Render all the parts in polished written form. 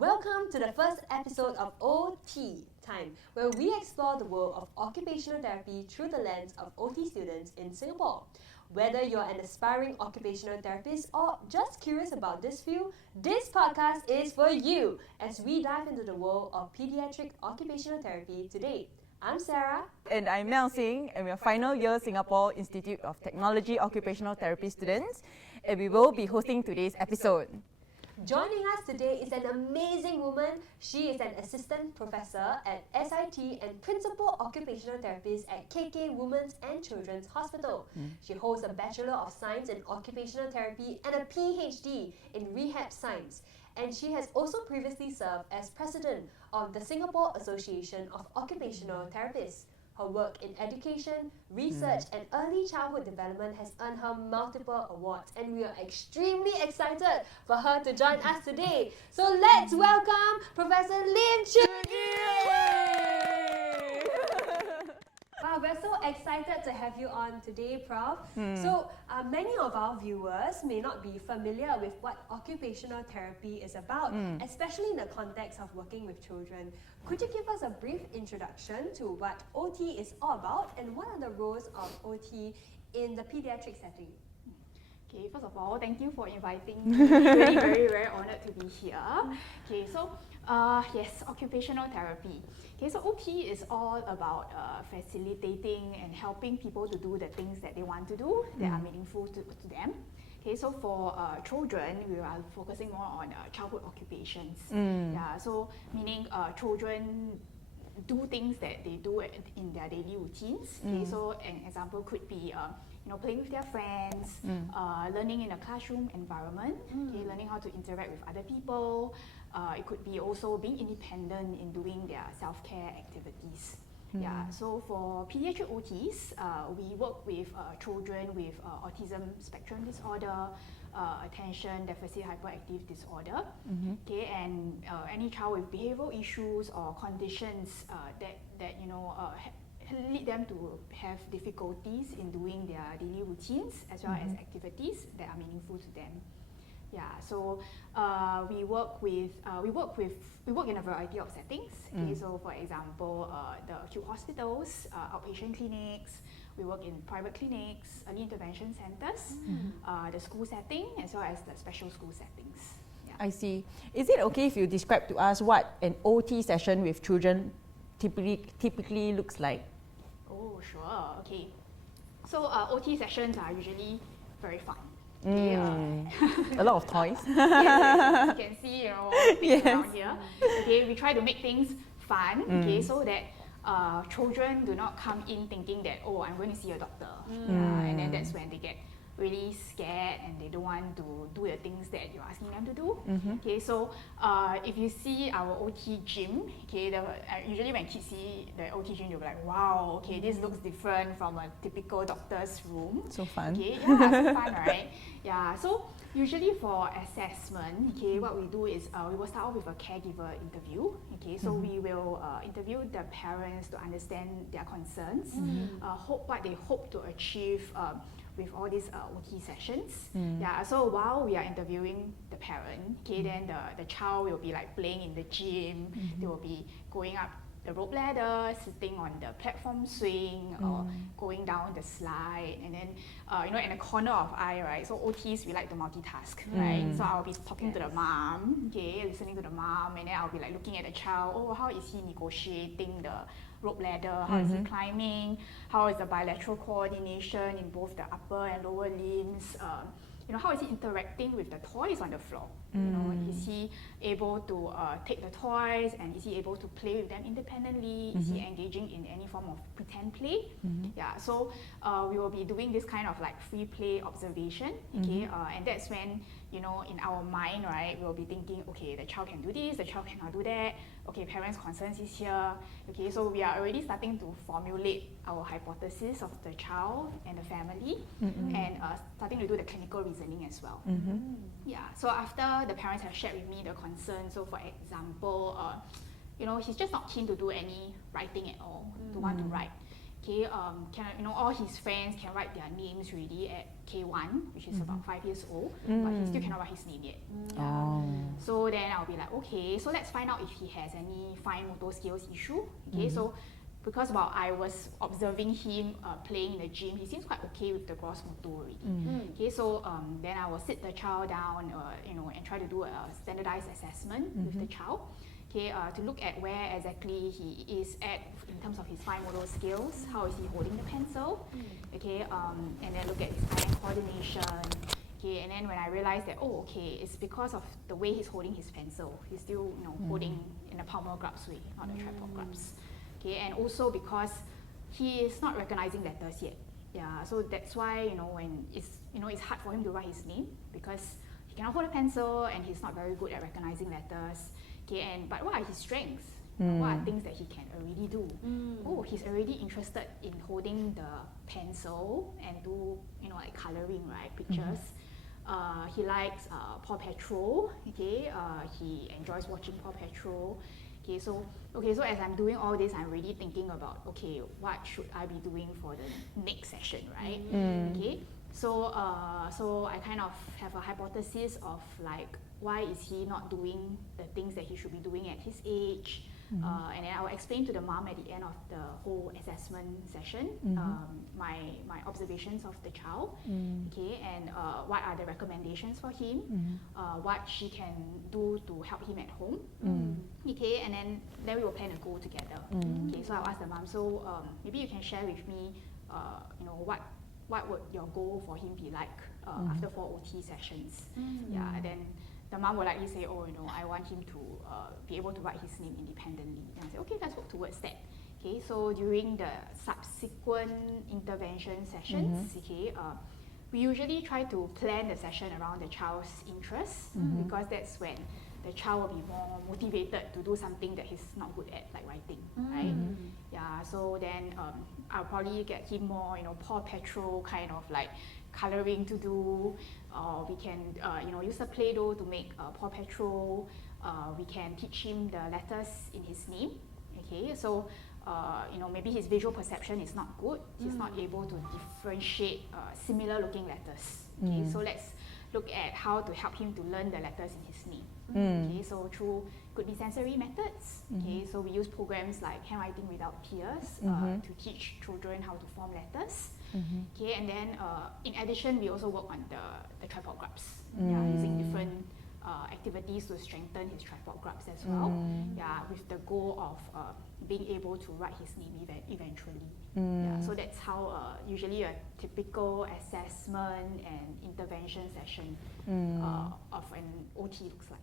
Welcome to the first episode of OTea Time, where we explore the world of occupational therapy through the lens of OT students in Singapore. Whether you're an aspiring occupational therapist or just curious about this field, this podcast is for you as we dive into the world of Paediatric Occupational Therapy today. I'm Cera. And I'm Miao Xin, and we are final year Singapore Institute of Technology Occupational Therapy students, and we will be hosting today's episode. Joining us today is an amazing woman. She is an assistant professor at SIT and principal occupational therapist at KK Women's and Children's Hospital. She holds a Bachelor of Science in Occupational Therapy and a PhD in Rehab Science. And she has also previously served as president of the Singapore Association of Occupational Therapists. Her work in education, research, and early childhood development has earned her multiple awards, and we are extremely excited for her to join us today. So let's welcome Professor Chun Yi! Wow, we're so excited to have you on today, Prof. So many of our viewers may not be familiar with what occupational therapy is about, especially in the context of working with children. Could you give us a brief introduction to what OT is all about and what are the roles of OT in the pediatric setting? Okay, first of all, thank you for inviting me. Really very honored to be here. Okay, so yes, occupational therapy. Okay, so OT is all about facilitating and helping people to do the things that they want to do that are meaningful to them. Okay, so for children, we are focusing more on childhood occupations. Yeah, so meaning children do things that they do in their daily routines. Okay, so an example could be playing with their friends, learning in a classroom environment, okay, learning how to interact with other people. It could be also being independent in doing their self-care activities. Yeah, so for pediatric OTs, we work with children with autism spectrum disorder, attention deficit hyperactive disorder, okay, and any child with behavioral issues or conditions that lead them to have difficulties in doing their daily routines as well as activities that are meaningful to them. Yeah, so we work in a variety of settings. Okay, so for example, the acute hospitals, outpatient clinics. We work in private clinics, early intervention centers, the school setting, as well as the special school settings. Yeah. I see. Is it okay if you describe to us what an OT session with children typically looks like? Oh, sure. Okay. So OT sessions are usually very fun. Okay, a lot of toys. Yes, you can see, things around here. Okay, we try to make things fun. Okay, so that children do not come in thinking that, oh, I'm going to see a doctor, and then that's when they get really scared and they don't want to do the things that you're asking them to do. Okay, so if you see our OT gym, okay, usually when kids see the OT gym, they'll be like, wow, okay, this looks different from a typical doctor's room. So fun. Okay, yeah, so fun, right? Yeah, so usually for assessment, okay, what we do is we will start off with a caregiver interview. Okay, so we will interview the parents to understand their concerns, what they hope to achieve with all these OT sessions. Yeah, so while we are interviewing the parent, okay, then the child will be like playing in the gym. They will be going up the rope ladder, sitting on the platform swing, or going down the slide, and then in the corner of eye, right? So OTs, we like to multitask, right? So I'll be talking to the mom, okay, listening to the mom, and then I'll be like looking at the child. Oh, how is he negotiating the rope ladder? How is he climbing? How is the bilateral coordination in both the upper and lower limbs? How is he interacting with the toys on the floor? Is he able to take the toys, and is he able to play with them independently? Is he engaging in any form of pretend play? Yeah, so we will be doing this kind of like free play observation, okay, and that's when in our mind, right, we'll be thinking, okay, the child can do this, the child cannot do that. Okay, parents' concerns is here. Okay, so we are already starting to formulate our hypothesis of the child and the family, and starting to do the clinical reasoning as well. Yeah, so after the parents have shared with me the concerns, so for example, he's just not keen to do any writing at all, to want to write. Okay, all his friends can write their names already at K1, which is about 5 years old, but he still cannot write his name yet. So then I'll be like, okay, so let's find out if he has any fine motor skills issue. Okay, so because I was observing him playing in the gym, he seems quite okay with the gross motor already. Okay, so then I will sit the child down, and try to do a standardized assessment with the child. Okay, to look at where exactly he is at in terms of his fine motor skills, how is he holding the pencil, okay, and then look at his hand coordination, okay, and then when I realized that, it's because of the way he's holding his pencil, he's still, holding in a palmar grasp way, not a tripod grasp, okay, and also because he is not recognizing letters yet, so that's why, when it's hard for him to write his name because he cannot hold a pencil and he's not very good at recognizing letters. Okay, but what are his strengths? What are things that he can already do? He's already interested in holding the pencil and do, like coloring, right, pictures. He likes Paw Patrol. Okay, he enjoys watching Paw Patrol. Okay, so as I'm doing all this, I'm really thinking about, what should I be doing for the next session, right? Okay, so I kind of have a hypothesis of like, why is he not doing the things that he should be doing at his age? And then I will explain to the mom at the end of the whole assessment session my observations of the child, okay, and what are the recommendations for him, what she can do to help him at home, okay, and then we will plan a goal together. Okay, so I'll ask the mom, so maybe you can share with me, what would your goal for him be like after 4 OT sessions? And then the mom will likely say, I want him to be able to write his name independently. And I say, okay, let's work towards that. Okay, so during the subsequent intervention sessions, okay, we usually try to plan the session around the child's interests because that's when the child will be more motivated to do something that he's not good at, like writing, right? So then I'll probably get him more, Paw Patrol kind of like coloring to do. We can, use the Play-Doh to make Paw Patrol. We can teach him the letters in his name. Okay, so maybe his visual perception is not good. He's not able to differentiate similar-looking letters. Okay, so let's look at how to help him to learn the letters in his name. Okay, so through could be sensory methods. Okay, so we use programs like Handwriting Without Tears to teach children how to form letters. Okay, and then in addition, we also work on the tripod grasp, using different activities to strengthen his tripod grasp as well. With the goal of being able to write his name eventually. So that's how usually a typical assessment and intervention session of an OT looks like.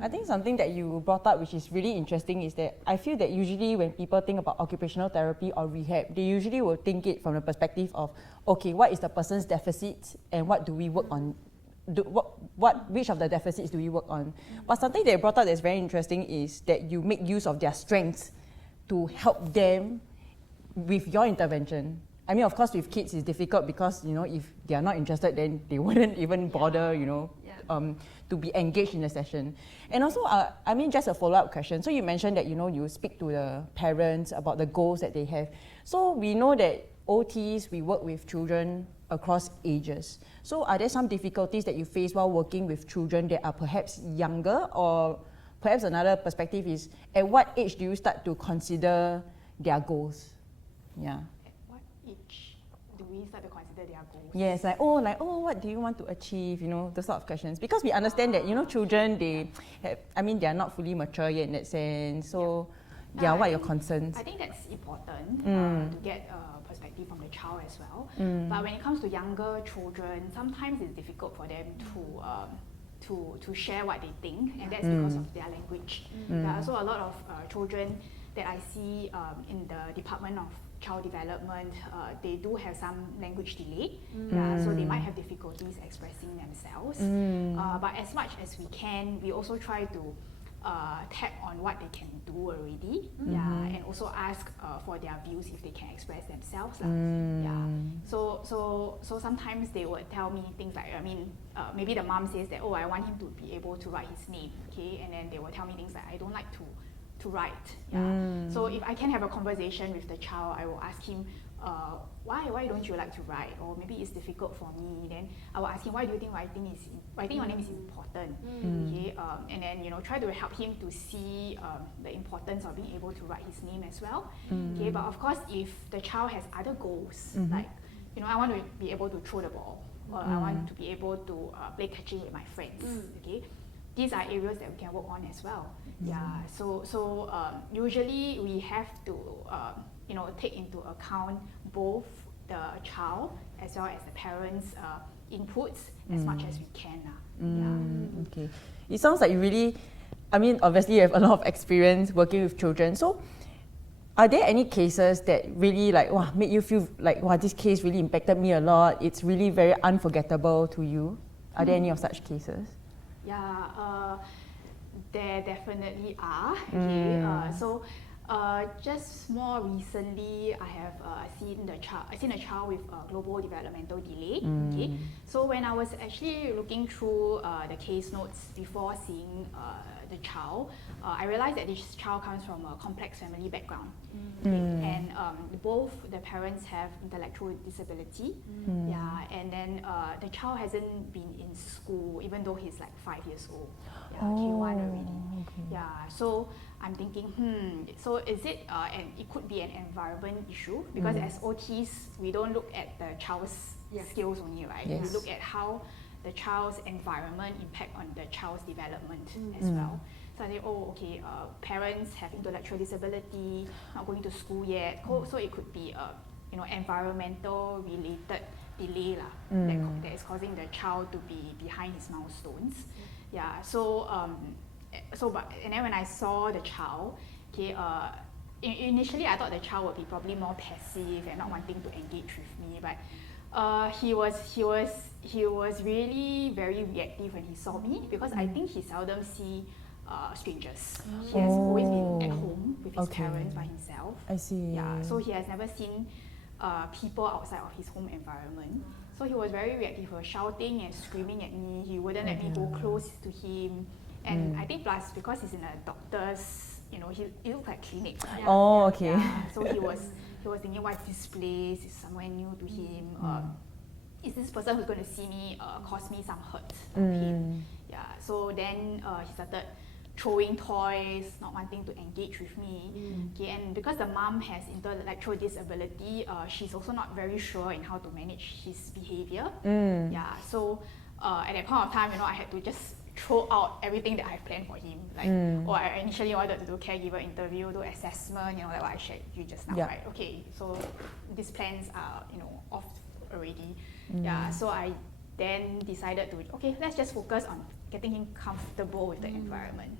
I think something that you brought up which is really interesting is that I feel that usually when people think about occupational therapy or rehab, they usually will think it from the perspective of, what is the person's deficit and what do we work on, which of the deficits do we work on? But something that you brought up that's very interesting is that you make use of their strengths to help them with your intervention. I mean, of course, with kids it's difficult because, if they are not interested, then they wouldn't even bother, to be engaged in the session. And also, just a follow-up question. So you mentioned that, you speak to the parents about the goals that they have. So we know that OTs, we work with children across ages. So are there some difficulties that you face while working with children that are perhaps younger, or perhaps another perspective is, at what age do you start to consider their goals? At what age do we start to consider their goals? Yes, what do you want to achieve? Those sort of questions. Because we understand that, children, they are not fully mature yet in that sense. So, what are your concerns? I think that's important to get a perspective from the child as well. But when it comes to younger children, sometimes it's difficult for them to share what they think, and that's because of their language. So a lot of children that I see in the Department of Child Development, they do have some language delay, so they might have difficulties expressing themselves. But as much as we can, we also try to tap on what they can do already, and also ask for their views if they can express themselves. So sometimes they would tell me things like, maybe the mom says that, I want him to be able to write his name, okay, and then they will tell me things like, I don't like to write. So if I can have a conversation with the child, I will ask him, why don't you like to write? Or maybe it's difficult for me. Then I will ask him, why do you think writing your name is important? Okay, and then try to help him to see the importance of being able to write his name as well. Okay, but of course, if the child has other goals, like I want to be able to throw the ball, or I want to be able to play catching with my friends. Okay, these are areas that we can work on as well. Yeah, so usually we have to take into account both the child as well as the parents' inputs as much as we can. Okay. It sounds like you really, obviously you have a lot of experience working with children. So are there any cases that really made you feel like, this case really impacted me a lot, it's really very unforgettable to you? Are there any of such cases? Yeah, there definitely are. Okay, so just more recently, I have seen a child with global developmental delay. Okay, so when I was actually looking through the case notes before seeing the child, I realized that this child comes from a complex family background, and both the parents have intellectual disability. Yeah, and then the child hasn't been in school even though he's like 5 years old. Yeah, K1 already. Okay. Yeah, so I'm thinking, so is it, and it could be an environment issue, because as OTs, we don't look at the child's skills only, right? Yes. We look at how the child's environment impact on the child's development as well. So I think, okay, parents have intellectual disability, not going to school yet, so it could be a environmental related delay that is causing the child to be behind his milestones. Yeah, so and then when I saw the child, okay, initially I thought the child would be probably more passive and not wanting to engage with me, but he was really very reactive when he saw me, because I think he seldom see strangers. He has always been at home with his parents by himself. I see. Yeah, so he has never seen people outside of his home environment. So he was very reactive. He was shouting and screaming at me. He wouldn't let me go close to him. And I think plus because he's in a doctor's, he looked like clinic. Okay. Yeah. So he was thinking, what is this place? It's somewhere new to him. Is this person who's going to see me cause me some hurt or pain? Yeah. So then he started throwing toys, not wanting to engage with me. Okay, and because the mom has intellectual disability, she's also not very sure in how to manage his behavior. Yeah, so at that point of time, I had to just throw out everything that I planned for him. Or I initially wanted to do caregiver interview, do assessment, like what I shared with you just now, right? Okay, so these plans are, off already. Yeah, so I then decided to, let's just focus on getting him comfortable with the environment.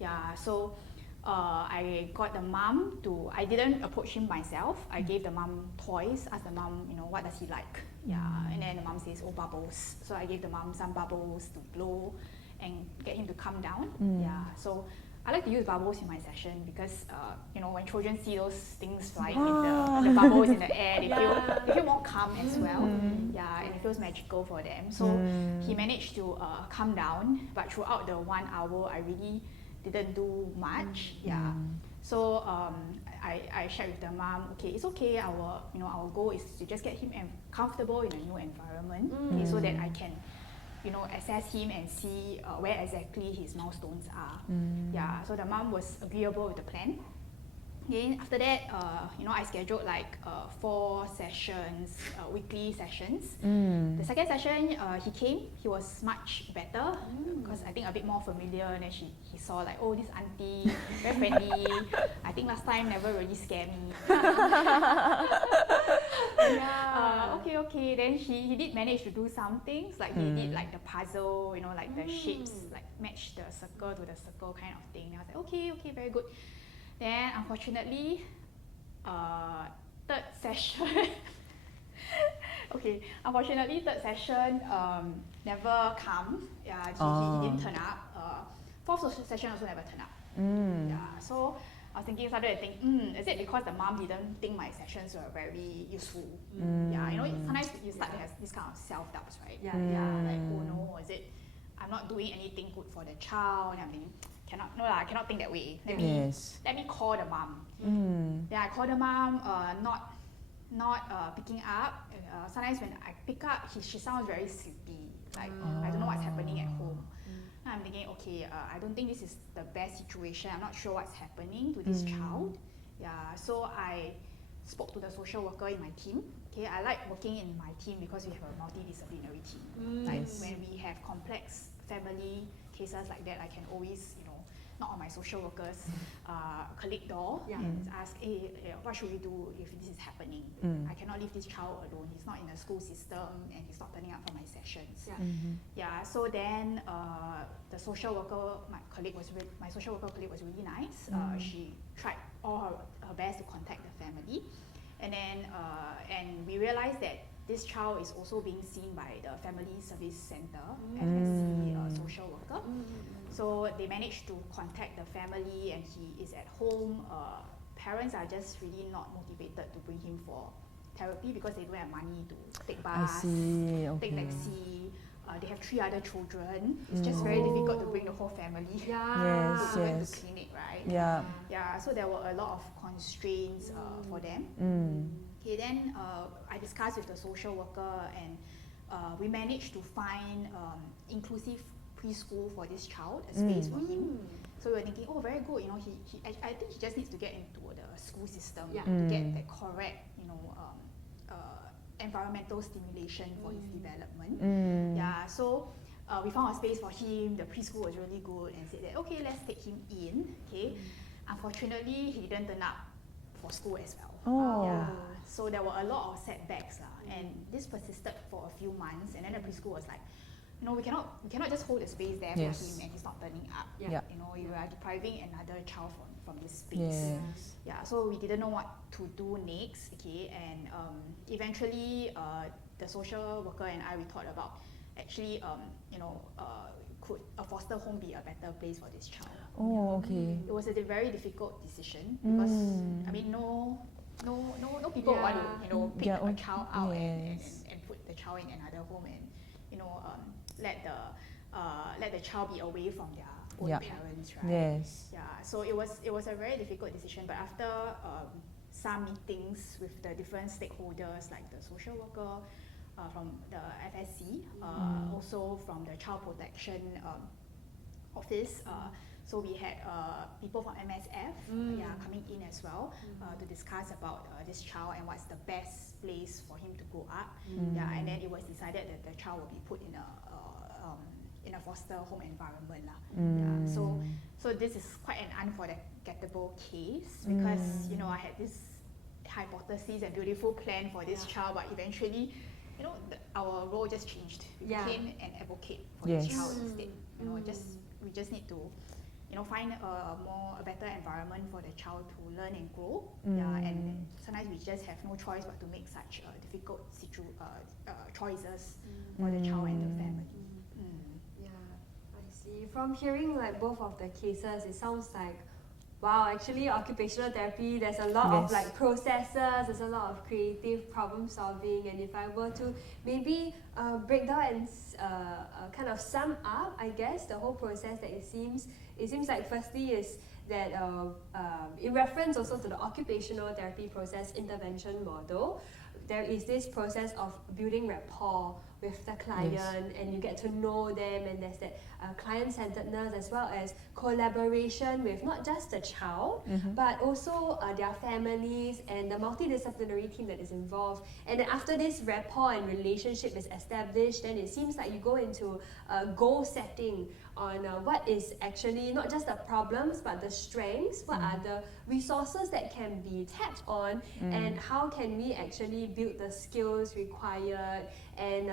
Yeah, so I got the mom to, I didn't approach him myself. I gave the mom toys, asked the mom, what does he like? Yeah, and then the mom says, bubbles. So I gave the mom some bubbles to blow and get him to calm down. Yeah, so I like to use bubbles in my session because, when children see those things flying in the bubbles in the air, they feel more calm as well. Yeah, and it feels magical for them. So he managed to calm down, but throughout the 1 hour, I really didn't do much. Yeah. So I shared with the mom, it's okay. Our goal is to just get him comfortable in a new environment, so that I can assess him and see where exactly his milestones are. Yeah, so the mom was agreeable with the plan. Then after that, I scheduled 4 sessions, weekly sessions. The second session, he came. He was much better because I think a bit more familiar. And then he saw this auntie, very friendly. I think last time never really scared me. Okay. Then he did manage to do some things. He did the puzzle, the shapes, match the circle to the circle kind of thing. And I was like, okay, very good. Then unfortunately, third session never come. Yeah, he didn't turn up. Fourth session also never turned up. Yeah, so I was started to think, is it because the mom didn't think my sessions were very useful? Yeah, sometimes you start to have this kind of self-doubts, right? Yeah, oh no, is it I'm not doing anything good for the child? And I'm thinking, I cannot think that way. Let me call the mom. Yeah, I called the mom, not not picking up. Sometimes when I pick up, she sounds very sleepy. Like I don't know what's happening at home. And I'm thinking, okay, I don't think this is the best situation. I'm not sure what's happening to this child. Yeah, so I spoke to the social worker in my team. Okay, I like working in my team because we have a multidisciplinary team. Like when we have complex family cases like that, I can always, knock on my social worker's colleague door and ask, hey, what should we do if this is happening? I cannot leave this child alone. He's not in the school system and he's not turning up for my sessions. So then the social worker, my social worker colleague was really nice. She tried all her best to contact the family, and then and we realized that this child is also being seen by the Family Service Center, FSC social worker. So they managed to contact the family and he is at home. Parents are just really not motivated to bring him for therapy because they don't have money to take bus, take taxi. They have 3 other children. It's just very difficult to bring the whole family to the clinic, right? So there were a lot of constraints for them. Okay, then I discussed with the social worker and we managed to find inclusive preschool for this child, a space for him. So we were thinking, oh, very good. I think he just needs to get into the school system to get the correct, environmental stimulation for his development. So we found a space for him. The preschool was really good and said that, okay, let's take him in. Okay, unfortunately, he didn't turn up for school as well. So there were a lot of setbacks, and this persisted for a few months. And then the preschool was like, we cannot just hold the space there for him and he's not turning up. You are depriving another child from this space. So we didn't know what to do next. Okay, and eventually the social worker and we thought about actually, could a foster home be a better place for this child? It was a very difficult decision because no people want to pick a child out and put the child in another home and let the child be away from their own parents, right? So it was a very difficult decision, but after some meetings with the different stakeholders like the social worker from the FSC, also from the child protection office, so we had people from MSF coming in as well to discuss about this child and what's the best place for him to grow up. And then it was decided that the child will be put in a foster home environment. So this is quite an unforgettable case because I had this hypothesis and beautiful plan for this child, but eventually our role just changed. We became an advocate for this child instead. We just need to find a better environment for the child to learn and grow. And sometimes we just have no choice but to make such difficult choices for the child and the family. I see. From hearing like both of the cases, it sounds like, wow, actually occupational therapy, there's a lot of like processes, there's a lot of creative problem solving, and if I were to maybe break down and kind of sum up, I guess, the whole process that it seems like firstly is that in reference also to the occupational therapy process intervention model, there is this process of building rapport with the client and you get to know them, and there's that client-centeredness as well as collaboration with not just the child but also their families and the multidisciplinary team that is involved. And then after this rapport and relationship is established, then it seems like you go into a goal setting on what is actually not just the problems but the strengths, what are the resources that can be tapped on, and how can we actually build the skills required. And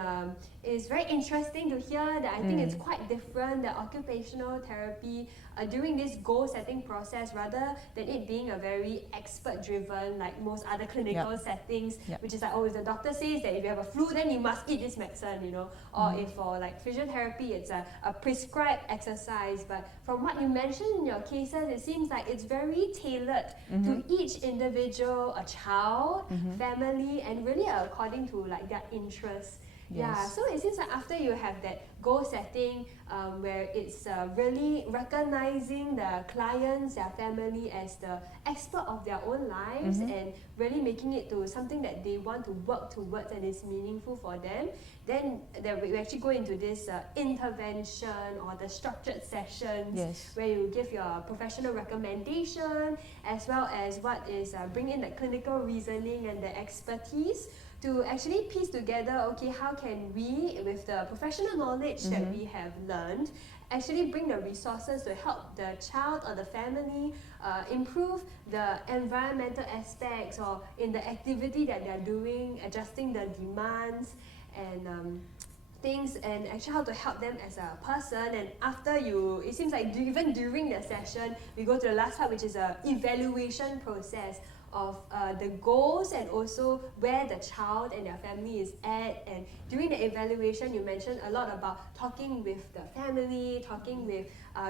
it's very interesting to hear that I think it's quite different, that occupational therapy during this goal setting process, rather than it being a very expert driven like most other clinical settings, which is like, oh, if the doctor says that if you have a flu then you must eat this medicine, or if for like physiotherapy it's a prescribed exercise. But from what you mentioned in your cases, it seems like it's very tailored to each individual, a child, family, and really according to like their interests. Yeah, so it seems like after you have that goal setting where it's really recognizing the clients, their family as the expert of their own lives and really making it to something that they want to work towards and is meaningful for them, then we actually go into this intervention or the structured sessions where you give your professional recommendation as well as what is bring in the clinical reasoning and the expertise to actually piece together, okay, how can we, with the professional knowledge that we have learned, actually bring the resources to help the child or the family improve the environmental aspects or in the activity that they're doing, adjusting the demands and things, and actually how to help them as a person. And after you, it seems like even during the session, we go to the last part, which is a evaluation process of the goals and also where the child and their family is at. And during the evaluation, you mentioned a lot about talking with the family, talking with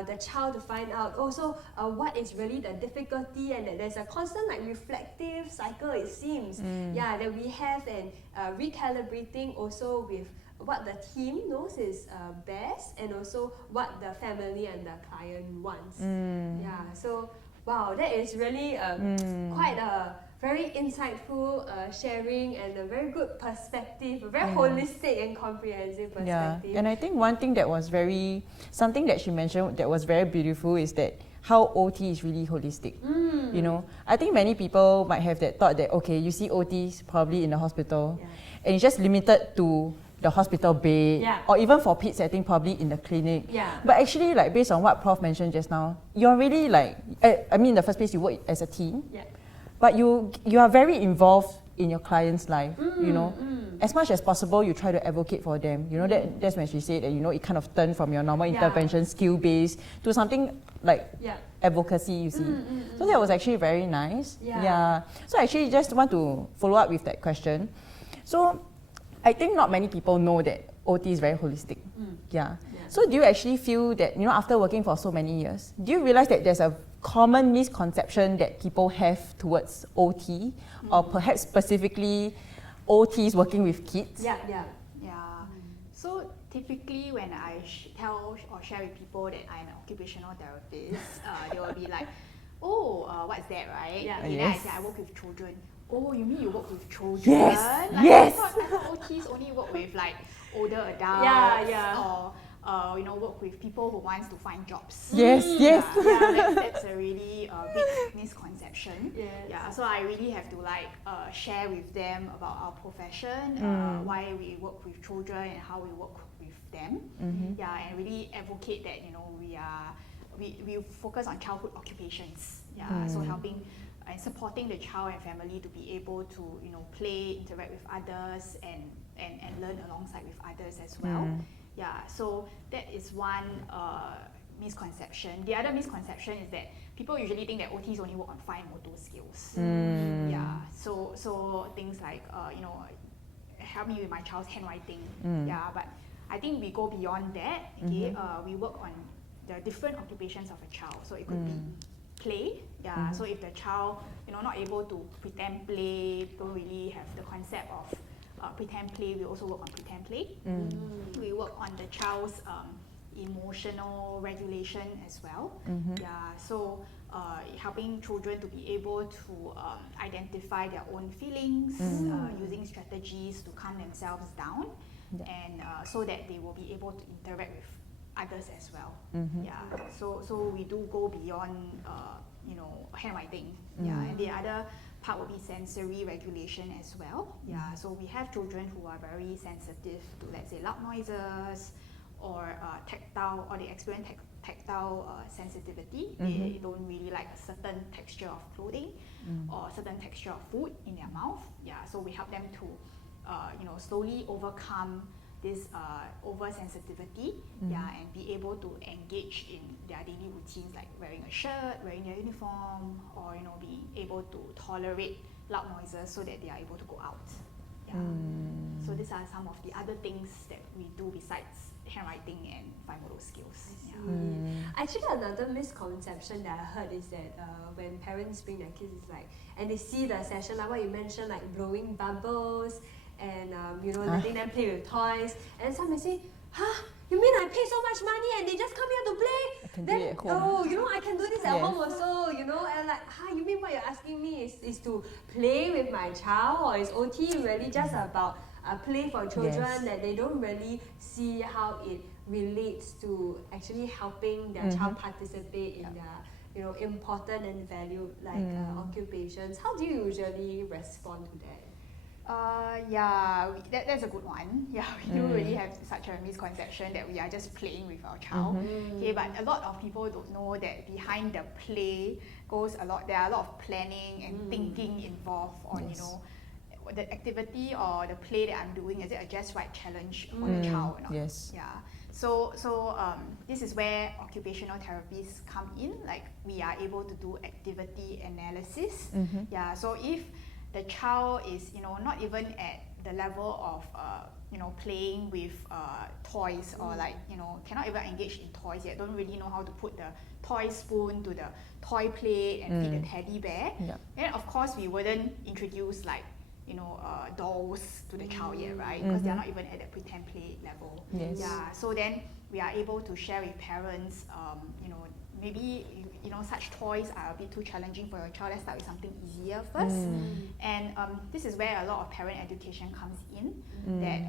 the child to find out also what is really the difficulty, and that there's a constant like reflective cycle, it seems, that we have, and recalibrating also with what the team knows is best and also what the family and the client wants. So wow, that is really quite a very insightful sharing and a very good perspective, a very holistic and comprehensive perspective. Yeah, and I think one thing that was something that she mentioned that was very beautiful is that how OT is really holistic. You know, I think many people might have that thought that, okay, you see OTs probably in the hospital and it's just limited to the hospital bed, or even for peds setting, probably in the clinic. But actually, like based on what Prof mentioned just now, you're really like, I mean, in the first place, you work as a team, but you are very involved in your client's life. You know, as much as possible, you try to advocate for them. You know, that's when she said that, you know, it kind of turned from your normal intervention skill based to something like advocacy. You see, so that was actually very nice. So I actually just want to follow up with that question. So I think not many people know that OT is very holistic. So do you actually feel that, you know, after working for so many years, do you realize that there's a common misconception that people have towards OT, or perhaps specifically OTs working with kids? So typically when I tell or share with people that I'm an occupational therapist, they will be like, oh, what's that, right? And then I say I work with children. Oh, you mean you work with children? I thought OTs only work with like older adults or you know, work with people who wants to find jobs. That's a really big misconception. So I really have to like share with them about our profession, why we work with children and how we work with them. And really advocate that, you know, we focus on childhood occupations. So helping and supporting the child and family to be able to, you know, play, interact with others and learn alongside with others as well. So that is one misconception. The other misconception is that people usually think that OTs only work on fine motor skills. So things like, you know, help me with my child's handwriting. But I think we go beyond that. We work on the different occupations of a child. So it could be play. So if the child, you know, not able to pretend play, don't really have the concept of pretend play, we also work on pretend play. We work on the child's emotional regulation as well. So helping children to be able to identify their own feelings, using strategies to calm themselves down, and so that they will be able to interact with others as well. So we do go beyond you know, handwriting. And the other part will be sensory regulation as well. So we have children who are very sensitive to, let's say, loud noises or tactile, or they experience tactile sensitivity. They don't really like a certain texture of clothing or a certain texture of food in their mouth. So we help them to you know, slowly overcome this oversensitivity, and be able to engage in their daily routines, like wearing a shirt, wearing their uniform, or, you know, being able to tolerate loud noises so that they are able to go out. So these are some of the other things that we do besides handwriting and fine motor skills. Actually, another misconception that I heard is that when parents bring their kids, it's like, and they see the session, like what you mentioned, like blowing bubbles and letting them play with toys. And some may say, huh? You mean I pay so much money and they just come here to play? I can do it at home. I can do this at home also, and like, you mean what you're asking me is to play with my child, or is OT really just about play for children that they don't really see how it relates to actually helping their child participate in their important and valued occupations? How do you usually respond to that? That's a good one. Yeah, we do really have such a misconception that we are just playing with our child. Okay, but a lot of people don't know that behind the play there are a lot of planning and thinking involved on, the activity or the play that I'm doing, is it a just right challenge for the child or not? Yes. Yeah. So this is where occupational therapists come in. Like, we are able to do activity analysis. Yeah. So if the child is, not even at the level of, playing with toys, or cannot even engage in toys yet, don't really know how to put the toy spoon to the toy plate and feed the teddy bear, then of course we wouldn't introduce dolls to the child yet, right? Because they are not even at the pretend play level. Yes. Yeah. So then we are able to share with parents, maybe such toys are a bit too challenging for your child. Let's start with something easier first. And this is where a lot of parent education comes in. That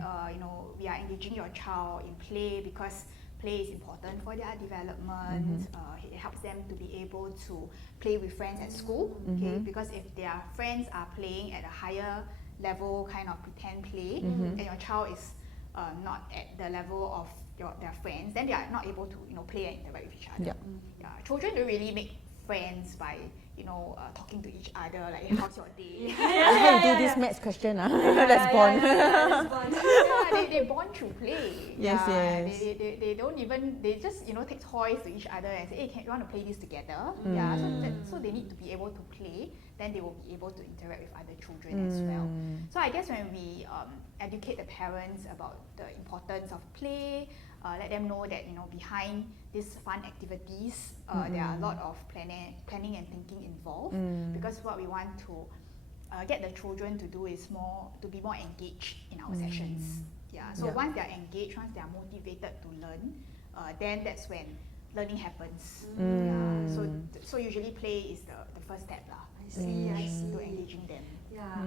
we are engaging your child in play because play is important for their development. It helps them to be able to play with friends at school. Okay, because if their friends are playing at a higher level kind of pretend play, and your child is not at the level of their friends, then they are not able to play and interact with each other. Children don't really make friends by talking to each other, like, how's your day? How do this maths question? Let's bond. They bond through play. Yes. They don't even, they just take toys to each other and say, hey, you want to play this together? So they need to be able to play, then they will be able to interact with other children as well. So I guess when we educate the parents about the importance of play, let them know that behind these fun activities, there are a lot of planning and thinking involved, because what we want to get the children to do is to be more engaged in our sessions. So once they are engaged, once they are motivated to learn, then that's when learning happens. So usually play is the first step I see. to engaging them.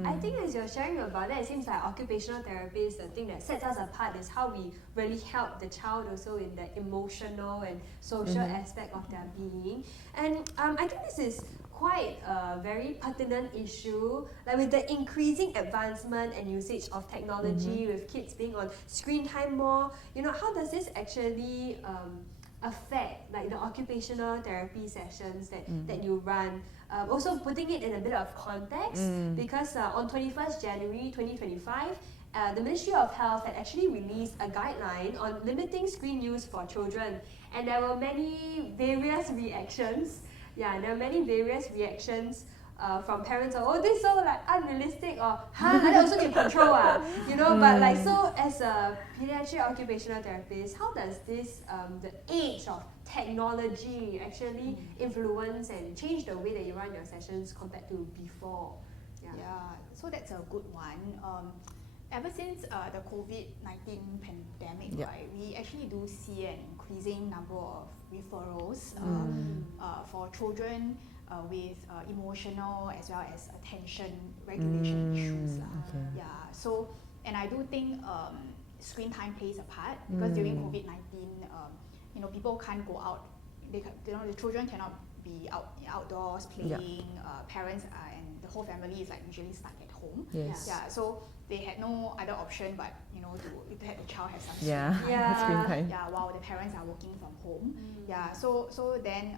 I think as you're sharing about that, it seems like occupational therapists, the thing that sets us apart is how we really help the child also in the emotional and social aspect of their being. And I think this is quite a very pertinent issue, like with the increasing advancement and usage of technology, with kids being on screen time more. How does this actually affect like the occupational therapy sessions that you run? Also putting it in a bit of context, because on 21st January 2025, the Ministry of Health had actually released a guideline on limiting screen use for children, and there were many various reactions. From parents, this is so like unrealistic, or I also can control, But so as a pediatric occupational therapist, how does this the age of technology actually influence and change the way that you run your sessions compared to before? So that's a good one. Ever since the COVID-19 pandemic, right, we actually do see an increasing number of referrals for children with emotional as well as attention regulation issues. So, and I do think screen time plays a part, because during COVID-19, people can't go out. The children cannot be outdoors playing. Parents and the whole family is like usually stuck at home. So they had no other option but to have the child have some screen time. While the parents are working from home. So then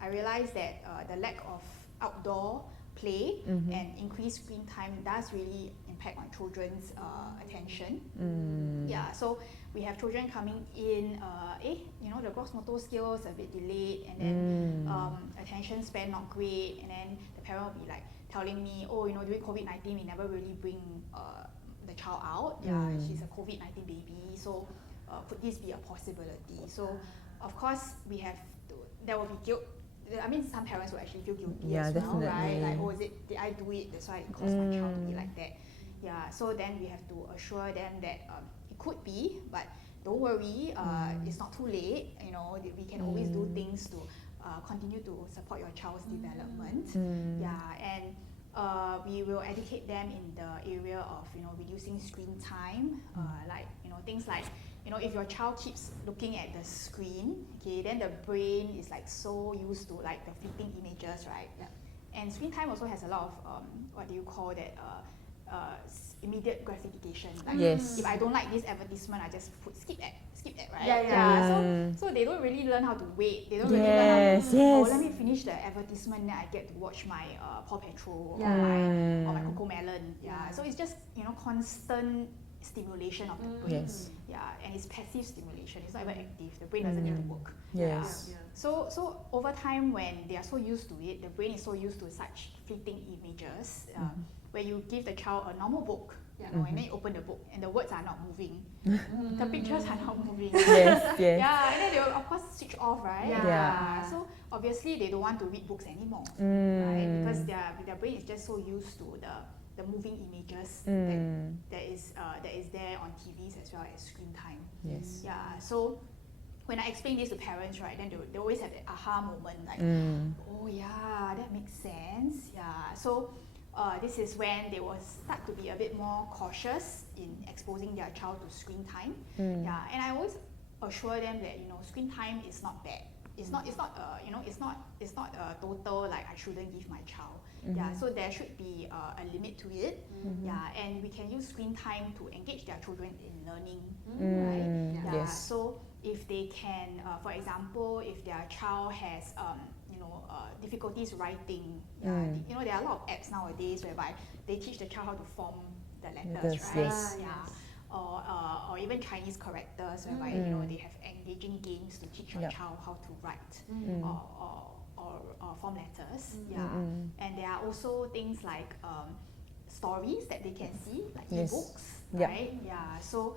I realized that the lack of outdoor play and increased screen time does really impact on children's attention. So we have children coming in, the gross motor skills a bit delayed, and then attention span not great, and then the parent will be like telling me, during COVID-19 we never really bring the child out. She's a COVID-19 baby, so could this be a possibility? So of course there will be guilt. I mean, some parents will actually feel guilty as well, right? Like, did I do it? That's why it caused my child to be like that. Yeah, so then we have to assure them that it could be, but don't worry, it's not too late. You know, we can always do things to continue to support your child's development. Yeah, and we will educate them in the area of, you know, reducing screen time, like, you know, things like, you know, if your child keeps looking at the screen, okay, then the brain is like so used to like the fleeting images, right? Yeah. And screen time also has a lot of what do you call that? Immediate gratification. Like if I don't like this advertisement, I just put skip ad, right? Yeah. So they don't really learn how to wait. They don't really learn how to, oh, let me finish the advertisement, then I get to watch my Paw Patrol or my Coco Melon. Yeah. So it's just, you know, constant stimulation of the brain. Yeah, and it's passive stimulation. It's not even active. The brain doesn't need to work. So over time, when they are so used to it, the brain is so used to such fleeting images. Where you give the child a normal book, you know, and then you open the book and the words are not moving, the pictures are not moving. Yeah, and then they will of course switch off, right? So obviously they don't want to read books anymore, right? Because their brain is just so used to the moving images that is there on TVs as well as screen time. Yeah. So when I explain this to parents, right, then they always have the aha moment, like, oh yeah, that makes sense. Yeah. So this is when they will start to be a bit more cautious in exposing their child to screen time. Yeah, and I always assure them that, you know, screen time is not bad. It's not a total like I shouldn't give my child. Yeah, so there should be a limit to it. Yeah, and we can use screen time to engage their children in learning. Right? Yeah. So if they can, for example, if their child has difficulties writing, you know, there are a lot of apps nowadays whereby they teach the child how to form the letters, right? Or even Chinese characters whereby you know, they have engaging games to teach your child how to write or form letters. And there are also things like stories that they can see, like ebooks, right? So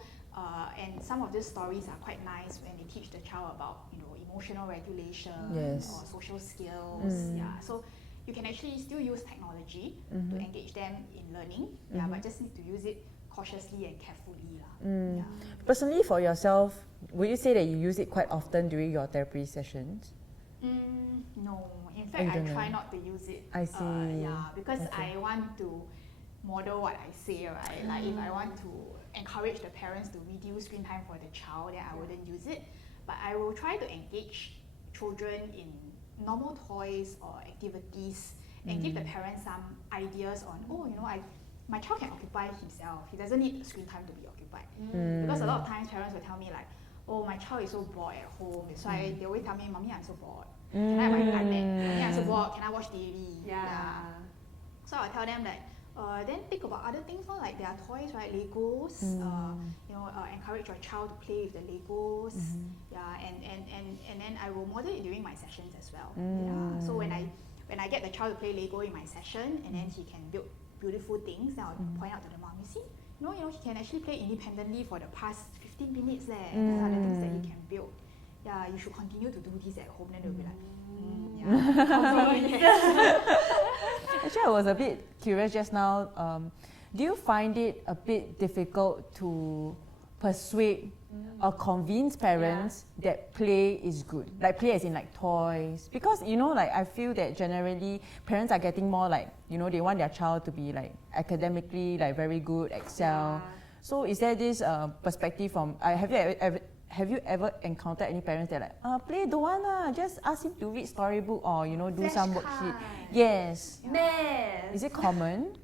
and some of these stories are quite nice when they teach the child about, you know, emotional regulation or social skills. So you can actually still use technology to engage them in learning, but just need to use it cautiously and carefully. Personally, for yourself, would you say that you use it quite often during your therapy sessions? No, in fact, I try not to use it. I see. Because I want to model what I say, right? Like if I want to encourage the parents to reduce screen time for the child, then I wouldn't use it. But I will try to engage children in normal toys or activities and give the parents some ideas on, oh, you know, my child can occupy himself. He doesn't need screen time to be occupied. Because a lot of times parents will tell me like, oh, my child is so bored at home. That's why they always tell me, Mommy, I'm so bored. Can I have my iPad? Mommy, I'm so bored. Can I watch TV? So I'll tell them that, then think about other things, like there are toys, right? Legos. Encourage your child to play with the Legos. And then I will model it during my sessions as well. So when I get the child to play Lego in my session, and then he can build beautiful things, then I'll point out to the mom, you see, he can actually play independently for the past 15 minutes. These are the things that he can build. Yeah, you should continue to do this at home. Then they'll be like, Actually, I was a bit curious just now. Do you find it a bit difficult to persuade or convince parents that play is good? Like play as in like toys? Because, you know, like I feel that generally parents are getting more like, you know, they want their child to be like academically like very good, excel. So is there this perspective from, have you ever encountered any parents that are like, play don't want, just ask him to read storybook or, you know, do some worksheet? Yes. Is it common?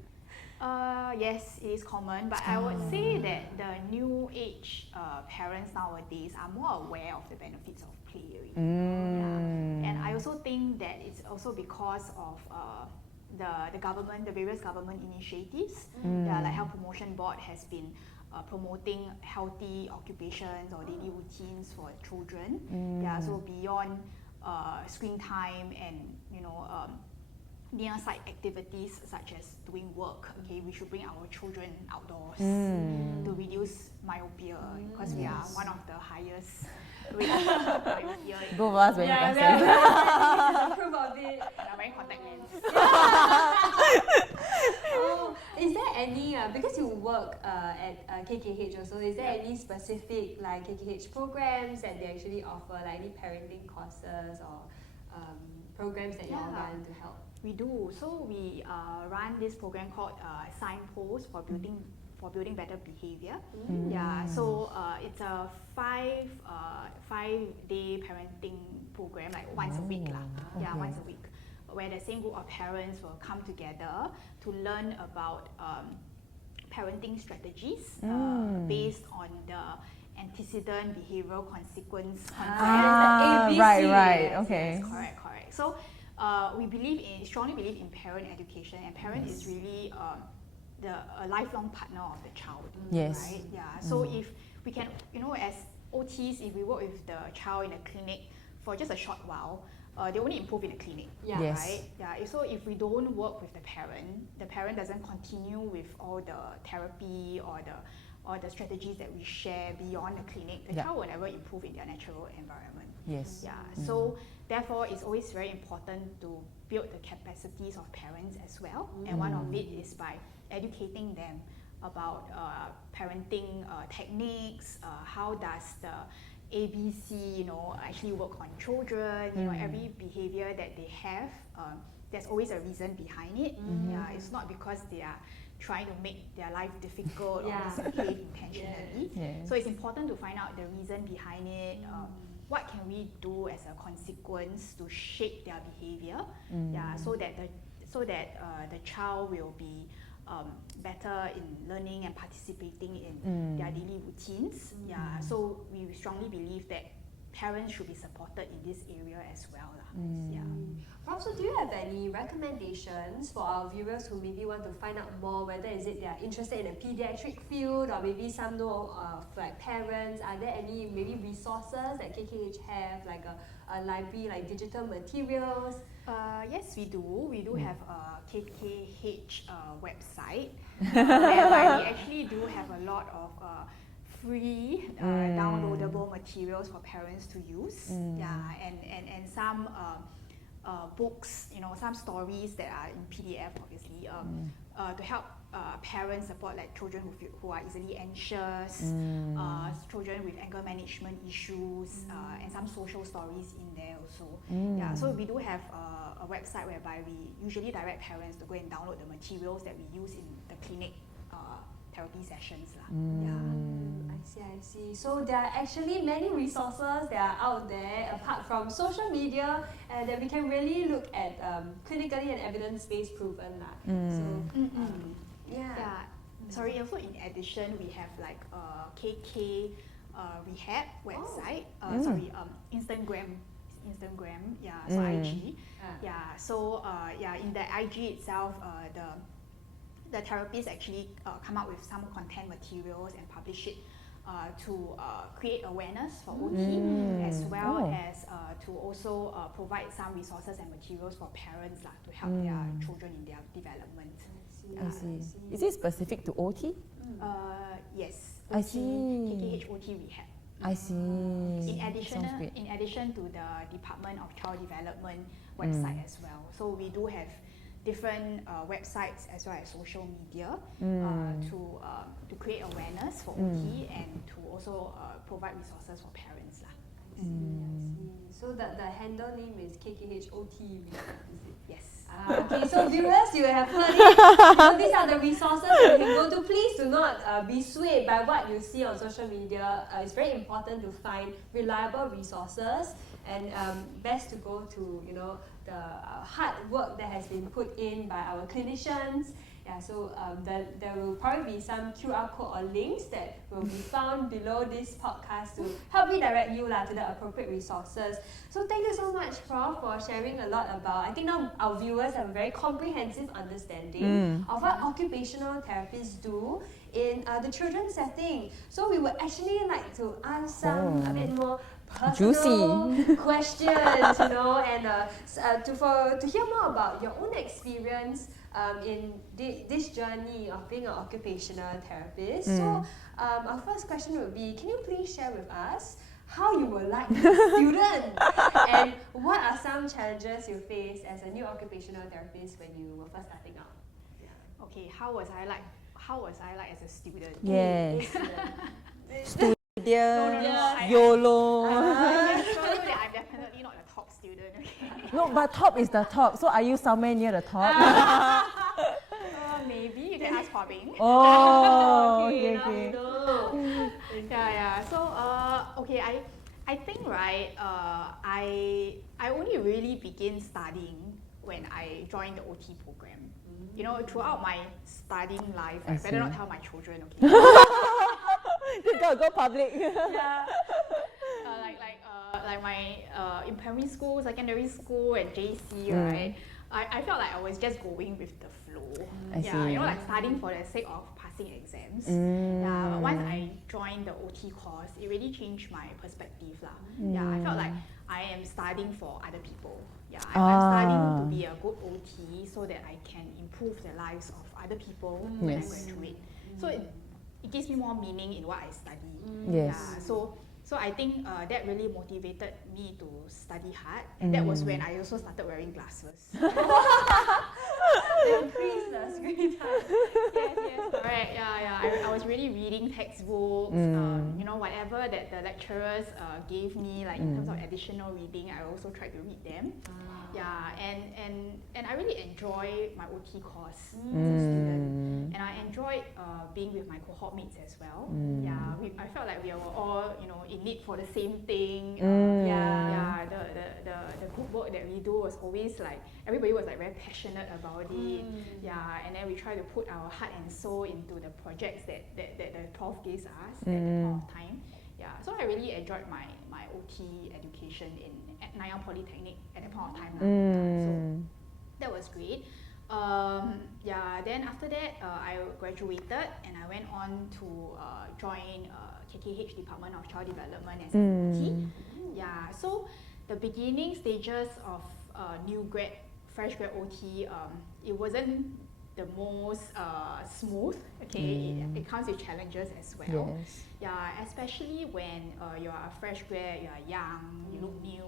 Yes, it is common, but I would say that the new age parents nowadays are more aware of the benefits of play. And I also think that it's also because of the government, the various government initiatives. Like Health Promotion Board has been promoting healthy occupations or daily routines for children. So beyond screen time and, you know, near site activities such as doing work, we should bring our children outdoors to reduce myopia, because we are one of the highest rate of myopia. Both of us wearing glasses. Proof of it. And I'm wearing contact lens. Is there any Yeah, because you work at KKH also, is there any specific like KKH programs that they actually offer, like any parenting courses or programs that you all run to help? We do. So we run this program called Signpost for building better behavior. Yeah. So it's a 5-day parenting program, like once a week lah. Yeah, once a week, where the same group of parents will come together to learn about parenting strategies based on the antecedent behavioral consequence concept. Right. Okay. Yes, correct. So we strongly believe in parent education, and parent is really a lifelong partner of the child. Yes. Right? Yeah. So if we can, as OTs, if we work with the child in the clinic for just a short while, they only improve in the clinic. Yeah. Yes. Right? Yeah. So if we don't work with the parent doesn't continue with all the therapy or the strategies that we share beyond the clinic, the child will never improve in their natural environment. Yes. Yeah. So therefore, it's always very important to build the capacities of parents as well. And one of it is by educating them about parenting techniques, how does the ABC, actually work on children, every behavior that they have, there's always a reason behind it. Yeah, it's not because they are trying to make their life difficult or misbehave intentionally. Yes. So it's important to find out the reason behind it. What can we do as a consequence to shape their behavior? Yeah, so that the child will be better in learning and participating in their daily routines. Yeah, so we strongly believe that parents should be supported in this area as well. Yeah. Prof, so do you have any recommendations for our viewers who maybe want to find out more, whether is it they are interested in a pediatric field, or maybe some know of like parents? Are there any maybe resources that KKH have, like a library, like digital materials? Yes, we do. We do have a KKH website whereby we actually do have a lot of free downloadable materials for parents to use. Yeah, and some books, some stories that are in PDF, obviously, to help parents support like children who are easily anxious, children with anger management issues, and some social stories in there also. Yeah, so we do have a website whereby we usually direct parents to go and download the materials that we use in the clinic therapy sessions. I see. So there are actually many resources that are out there apart from social media that we can really look at clinically and evidence-based proven. Sorry, also in addition, we have like KK Rehab website. Instagram. So IG. So in the IG itself, the therapists actually come up with some content materials and publish it to create awareness for OT, as well as to also provide some resources and materials for parents to help their children in their development. I see. Is it specific to OT? Yes. I see. KKH OT Rehab. I see. In addition to the Department of Child Development website as well. So we do have different websites as well as social media to create awareness for OT and to also provide resources for parents. I see. So the handle name is KKH OT Rehab, is it? Yes. Okay, so viewers, you have heard it. These are the resources that you can go to. Please do not be swayed by what you see on social media. It's very important to find reliable resources, and best to go to the hard work that has been put in by our clinicians. So there will probably be some QR code or links that will be found below this podcast to help redirect you to the appropriate resources. So thank you so much, Prof, for sharing a lot about, I think now our viewers have a very comprehensive understanding of what occupational therapists do in the children's setting. So we would actually like to ask some a bit more personal questions, and to hear more about your own experience in this journey of being an occupational therapist. So our first question would be, can you please share with us how you were like as a student and what are some challenges you faced as a new occupational therapist when you were first starting out? Okay, how was I like? how was I like as a student? Yes. Student, I YOLO. can show you that I'm definitely not the top student. Okay. No, but top is the top. So are you somewhere near the top? Maybe you can ask Hua Bing. Oh, Okay, okay, now okay. you know. Yeah. So okay, I think right. I only really began studying when I joined the OT program. You know, throughout my studying life, I better not tell my children. Okay. You gotta go public. Yeah. Like my in primary school, secondary school, and JC, right? I felt like I was just going with the flow. I see. You know, like studying for the sake of passing exams. Yeah, but once I joined the OT course, it really changed my perspective lah. Yeah, I felt like I am studying for other people. Yeah, I'm studying to be a good OT so that I can improve the lives of other people when I graduate. So it gives me more meaning in what I study. Yes. Yeah, so I think that really motivated me to study hard, and that was when I also started wearing glasses. Increase the screen time. Yes, correct. Yeah. I was really reading textbooks, you know, whatever that the lecturers gave me, like in terms of additional reading, I also tried to read them. Yeah, and I really enjoy my OT course as a student, and I enjoyed being with my cohort mates as well. Yeah, I felt like we were all, you know, in need for the same thing. The group work that we do was always like everybody was like very passionate about it. Yeah, and then we try to put our heart and soul into the projects that the prof gives us at that point of time. Yeah, so I really enjoyed my OT education at Nanyang Polytechnic at that point of time. So that was great. Then after that, I graduated and I went on to join KKH Department of Child Development as an OT. Yeah, so the beginning stages of fresh grad OT, it wasn't the most smooth. Okay, it comes with challenges as well. Yes. Yeah, especially when you are a fresh grad, you are young, you look new,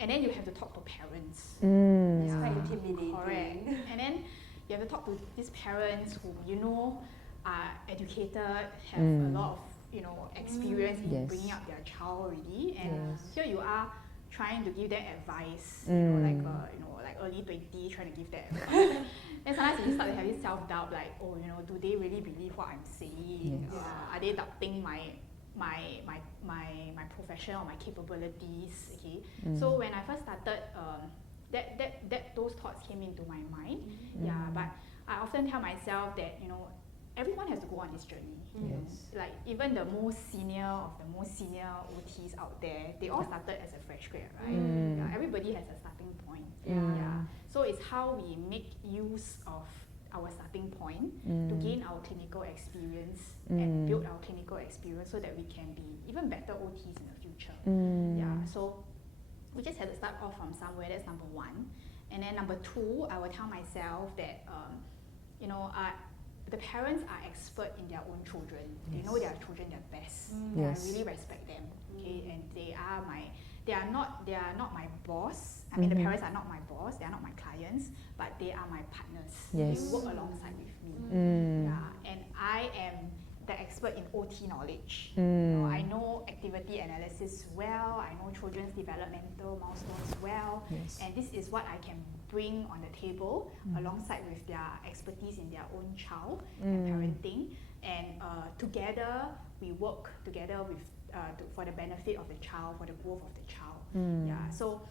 and then you have to talk to parents. It's quite intimidating. Correct. And then you have to talk to these parents who you know are educated, have a lot of experience in bringing up their child already, and here you are trying to give them advice, like early 20, trying to give them advice. And sometimes you start to have this self-doubt, like, oh, do they really believe what I'm saying? Are they doubting my profession or my capabilities? Okay. So when I first started, those thoughts came into my mind. But I often tell myself that everyone has to go on this journey. Like even the most senior of the most senior OTs out there, they all started as a fresh grad, right? Everybody has a starting point. So it's how we make use of our starting point to gain our clinical experience and build our clinical experience so that we can be even better OTs in the future. So we just had to start off from somewhere. That's number one. And then number two, I will tell myself that the parents are expert in their own children. They know their children their best. I really respect them. Okay, and they are not my boss. I mean, the parents are not my boss. They are not my clients, but they are my partners. They work alongside with me. And I am the expert in OT knowledge. I know activity analysis well. I know children's developmental milestones well. And this is what I can bring on the table alongside with their expertise in their own child and parenting. And together, we work together with for the benefit of the child, for the growth of the child. So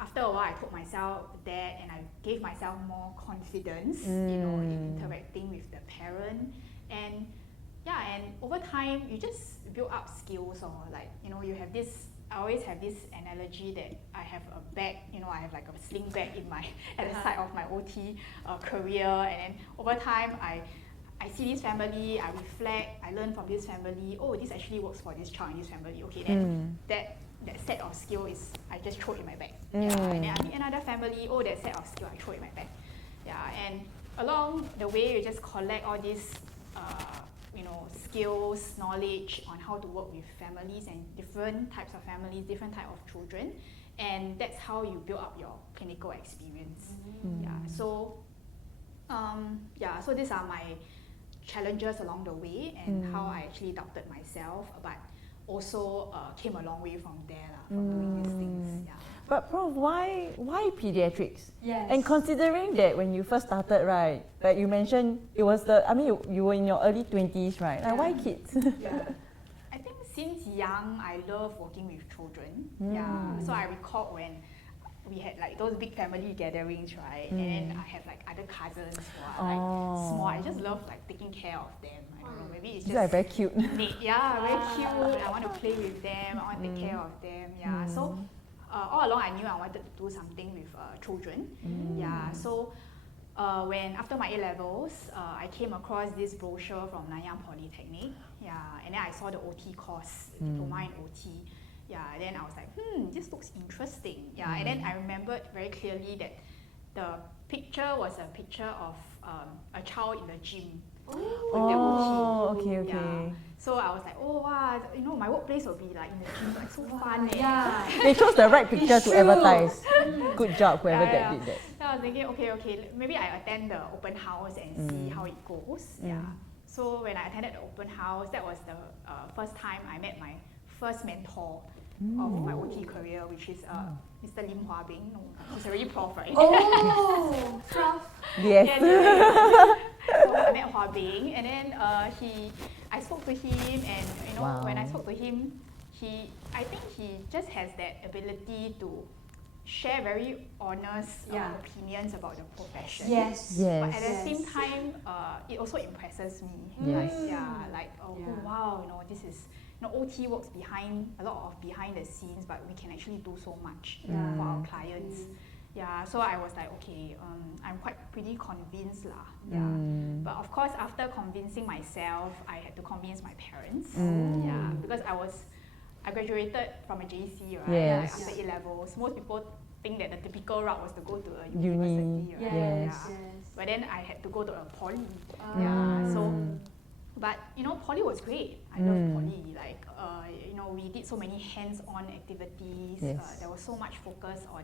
after a while, I told myself that, and I gave myself more confidence, in interacting with the parent. And over time, you just build up skills, or you have this. I always have this analogy that I have a bag, I have like a sling bag at the side of my OT career, and then over time, I see this family, I reflect, I learn from this family. Oh, this actually works for this child in this family. Okay, then that set of skill is I just throw it in my bag. And then I meet another family. Oh, that set of skill I throw it in my bag. And along the way, you just collect all these skills, knowledge on how to work with families and different types of families, different types of children, and that's how you build up your clinical experience. So these are my challenges along the way and how I actually doubted myself, but also came a long way from there, from doing these things. Yeah. But Prof, why pediatrics? Yes. And considering that when you first started, right, like you mentioned, it was you were in your early 20s, right? Like, why kids? Yeah. I think since young, I love working with children. Yeah. So I recall when we had like those big family gatherings, right? And then I have like other cousins who are like small. I just love like taking care of them. I don't know, maybe it's just very cute. Yeah, very cute. I want to play with them. I want to take care of them. Yeah. So all along, I knew I wanted to do something with children. Yeah. So when after my A-levels, I came across this brochure from Nanyang Polytechnic. Yeah. And then I saw the OT course, diploma in OT. Yeah, then I was like, this looks interesting. Yeah, and then I remembered very clearly that the picture was a picture of a child in the gym. Okay. Yeah. So I was like, oh wow, my workplace will be like in the gym, like so fun. Yeah. They chose the right picture to advertise. Good job, whoever that did that. So I was thinking, okay, maybe I attend the open house and see how it goes. Yeah. So when I attended the open house, that was the first time I met my first mentor of my OT career, which is Mr. Lim Hua Bing. No, he's already Prof, right? Oh, Prof. Yes. So I met Hua Bing, and then I spoke to him, and when I spoke to him, I think he just has that ability to share very honest opinions about the profession. Yes. But at the same time, it also impresses me. Yes. Wow, this is. OT works behind the scenes, but we can actually do so much for our clients. Yeah, so I was like, okay, I'm pretty convinced lah. Yeah, but of course, after convincing myself, I had to convince my parents. Yeah, because I graduated from a JC, right? Yes. Like after A-levels, most people think that the typical route was to go to a university, right? Yes. But then I had to go to a poly. Yeah, so. But poly was great. I love poly. Like we did so many hands-on activities. Yes. There was so much focus on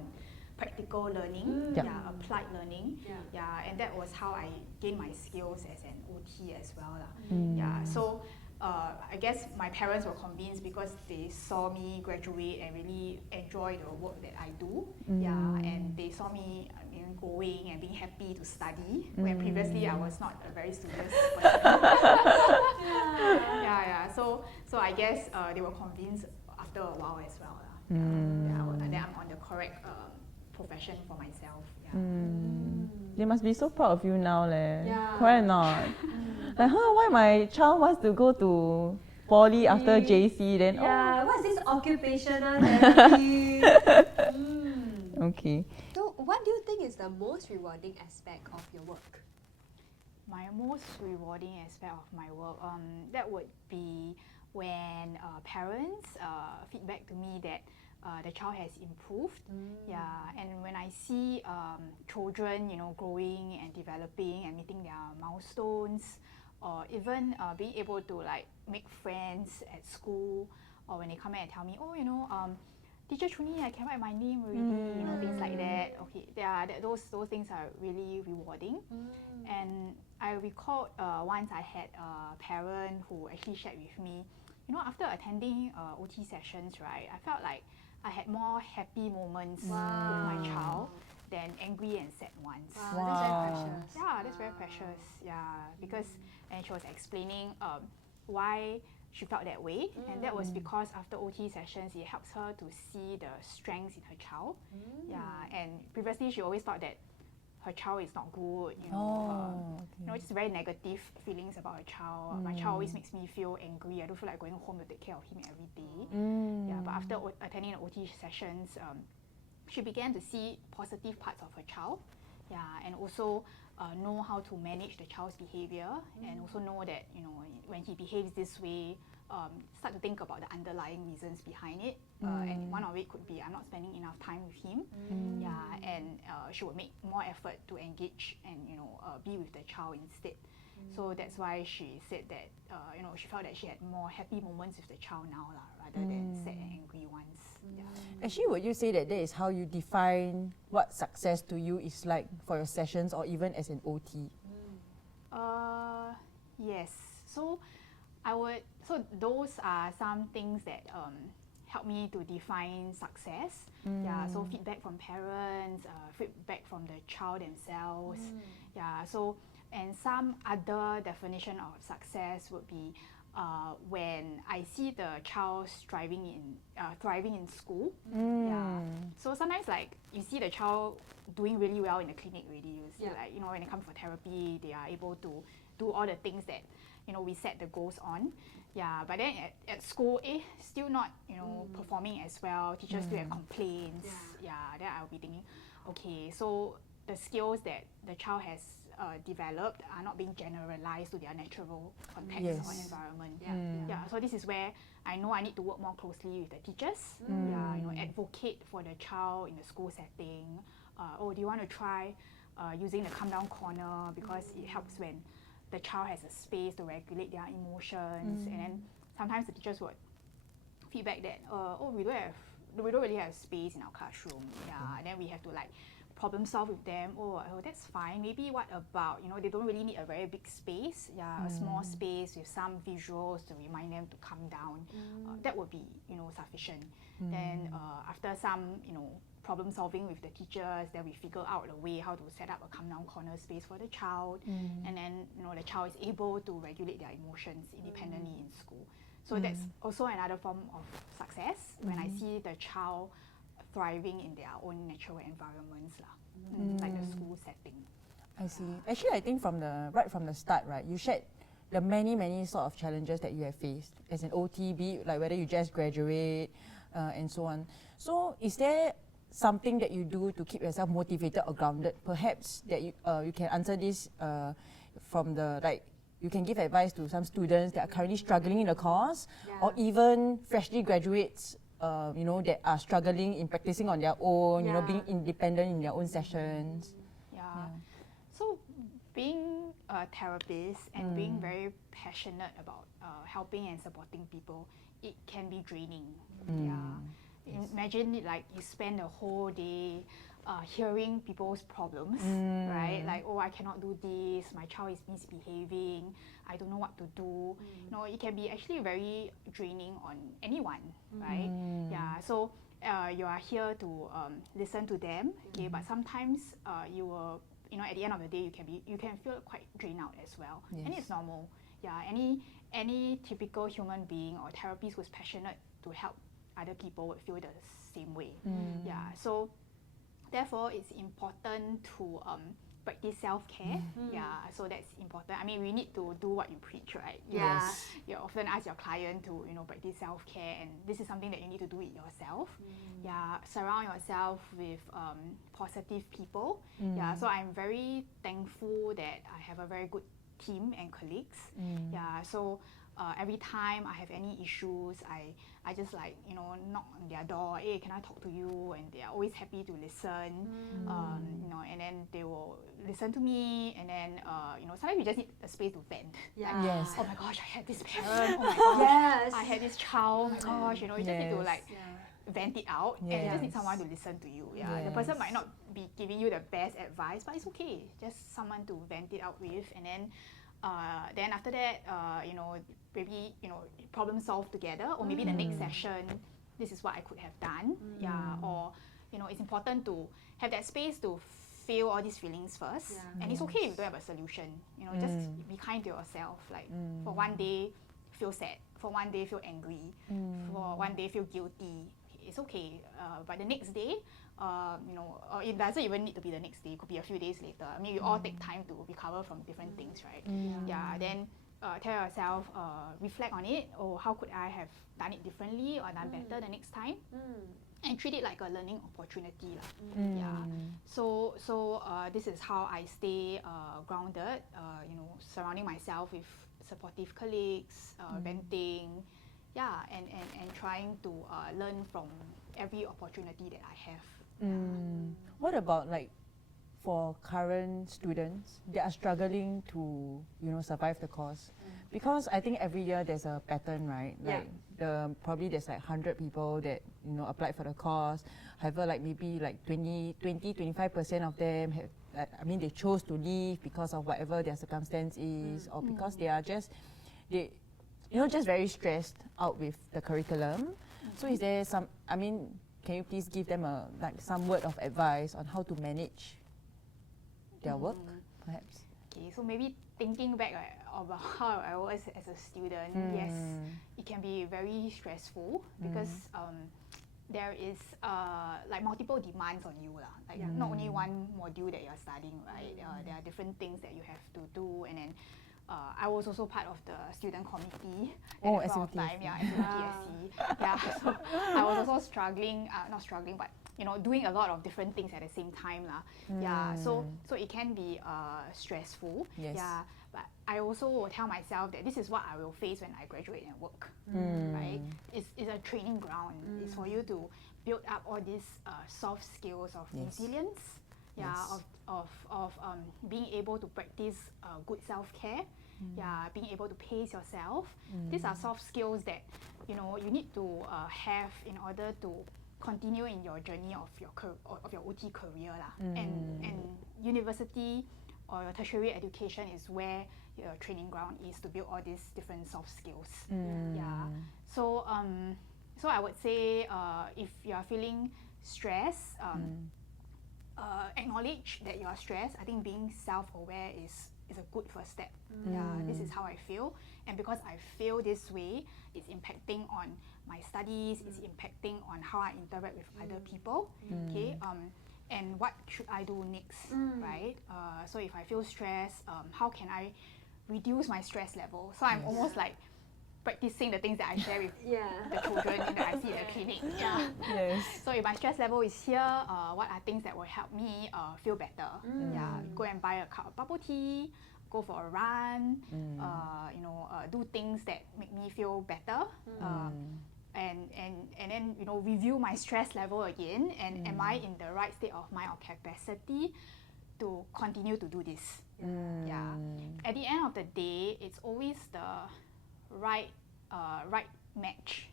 practical learning, applied learning. And that was how I gained my skills as an OT as well. Yeah. So I guess my parents were convinced because they saw me graduate and really enjoy the work that I do. And they saw me going and being happy to study, where previously I was not a very studious person. So I guess they were convinced after a while as well. That I'm on the correct profession for myself. They must be so proud of you now, correct or not? Like, why my child wants to go to poly after JC? Then what's this occupational therapy? Okay. So, what do you think is the most rewarding aspect of your work? My most rewarding aspect of my work, that would be when parents feedback to me that the child has improved. And when I see children, growing and developing and meeting their milestones, or even being able to like make friends at school, or when they come in and tell me, Teacher Chun Yi, I can write my name already, things like that. Okay, those things are really rewarding. And I recall once I had a parent who actually shared with me, after attending OT sessions, right, I felt like I had more happy moments with my child than angry and sad ones. Wow. That's very precious. Yeah, that's very precious. Yeah, because and she was explaining why she felt that way, and that was because after OT sessions, it helps her to see the strengths in her child. And previously she always thought that her child is not good, just very negative feelings about her child. My child always makes me feel angry. I don't feel like going home to take care of him every day. But after attending the OT sessions, she began to see positive parts of her child. And also know how to manage the child's behavior, and also know that when he behaves this way, start to think about the underlying reasons behind it. And one of it could be I'm not spending enough time with him. And she would make more effort to engage and be with the child instead. So that's why she said that she felt that she had more happy moments with the child now rather than sad and angry ones. Actually, would you say that is how you define what success to you is like for your sessions or even as an OT? Yes. So those are some things that help me to define success. Yeah. So feedback from parents, feedback from the child themselves. Yeah. So and some other definition of success would be when I see the child thriving in school. Yeah. So sometimes like you see the child doing really well in the clinic already. You see like when it comes for therapy, they are able to do all the things that we set the goals on. Yeah. But then at school, still not performing as well. Teachers still have complaints. Yeah. Then I'll be thinking, okay, so the skills that the child has developed are not being generalized to their natural context or environment. Yeah. So this is where I know I need to work more closely with the teachers. Yeah, advocate for the child in the school setting. Do you want to try using the calm down corner, because it helps when the child has a space to regulate their emotions. And then sometimes the teachers would feedback that we don't really have space in our classroom. Yeah, and then we have to like problem solve with them. That's fine. Maybe what about they don't really need a very big space. Yeah, a small space with some visuals to remind them to calm down. That would be sufficient. Then after some problem solving with the teachers, then we figure out a way how to set up a calm down corner space for the child. And then the child is able to regulate their emotions independently in school. So that's also another form of success when I see the child thriving in their own natural environments, like the school setting. I see. Actually, I think right from the start, right, you shared the many sort of challenges that you have faced as an OT, be it like whether you just graduate and so on. So is there something that you do to keep yourself motivated or grounded? Perhaps that you can answer this from the you can give advice to some students that are currently struggling in the course, or even freshly graduates that are struggling in practicing on their own, being independent in their own sessions. So being a therapist and being very passionate about helping and supporting people, it can be draining. Imagine like you spend a whole day hearing people's problems, right? Like, I cannot do this, my child is misbehaving, I don't know what to do. It can be actually very draining on anyone, right? Yeah, so you are here to listen to them, okay? But sometimes you will, at the end of the day, you can feel quite drained out as well, and it's normal. Yeah, any typical human being or therapist who's passionate to help other people would feel the same way. Yeah, so therefore it's important to practice self-care. Yeah, so that's important. I mean, we need to do what you preach, right? You often ask your client to practice self-care, and this is something that you need to do it yourself. Yeah, surround yourself with positive people. Yeah, so I'm very thankful that I have a very good team and colleagues. Yeah, so every time I have any issues, I just knock on their door, hey, can I talk to you? And they are always happy to listen. And then they will listen to me, and then sometimes you just need a space to vent. Oh my gosh, I had this parent, oh my gosh, I had this child, oh my gosh, you just need to vent it out, and you just need someone to listen to you. The person might not be giving you the best advice, but it's okay, just someone to vent it out with. And then after that, maybe problem solve together, or maybe the next session, this is what I could have done. Or it's important to have that space to feel all these feelings first. And it's okay if you don't have a solution. Just be kind to yourself. Like for one day, feel sad. For one day, feel angry. For one day, feel guilty. It's okay. But the next day, or it doesn't even need to be the next day. It could be a few days later. I mean, we all take time to recover from different things, right? Then tell yourself, reflect on it. How could I have done it differently or done better the next time? And treat it like a learning opportunity. So this is how I stay grounded, surrounding myself with supportive colleagues, venting, and trying to learn from every opportunity that I have. What about for current students that are struggling to survive the course? Because I think every year there's a pattern, right? Probably there's 100 people that applied for the course. However, maybe 20-25% of them they chose to leave because of whatever their circumstance is, or because they are just very stressed out with the curriculum. So is there some, can you please give them some word of advice on how to manage their work, perhaps? Okay, so maybe thinking back about how I was as a student, yes, it can be very stressful because there is multiple demands on you not only one module that you're studying, right? There are different things that you have to do, and then I was also part of the student committee at that point of time, SAOTSC. So I was also doing a lot of different things at the same time so it can be stressful. Yes. But I also will tell myself that this is what I will face when I graduate and work. Right? It's a training ground. It's for you to build up all these soft skills of resilience. Of being able to practice good self-care, being able to pace yourself. These are soft skills that you need to have in order to continue in your journey of your OT career and university or your tertiary education is where your training ground is to build all these different soft skills. So I would say if you are feeling stressed, acknowledge that you are stressed. I think being self-aware is a good first step. This is how I feel, and because I feel this way, it's impacting on my studies, it's impacting on how I interact with other people. And what should I do next, right? So if I feel stressed, how can I reduce my stress level? So I'm almost like practicing the things that I share with the children that I see in the clinic. So if my stress level is here, what are things that will help me feel better? Go and buy a cup of bubble tea, go for a run, do things that make me feel better. And then review my stress level again, and am I in the right state of mind or capacity to continue to do this? At the end of the day, it's always the right match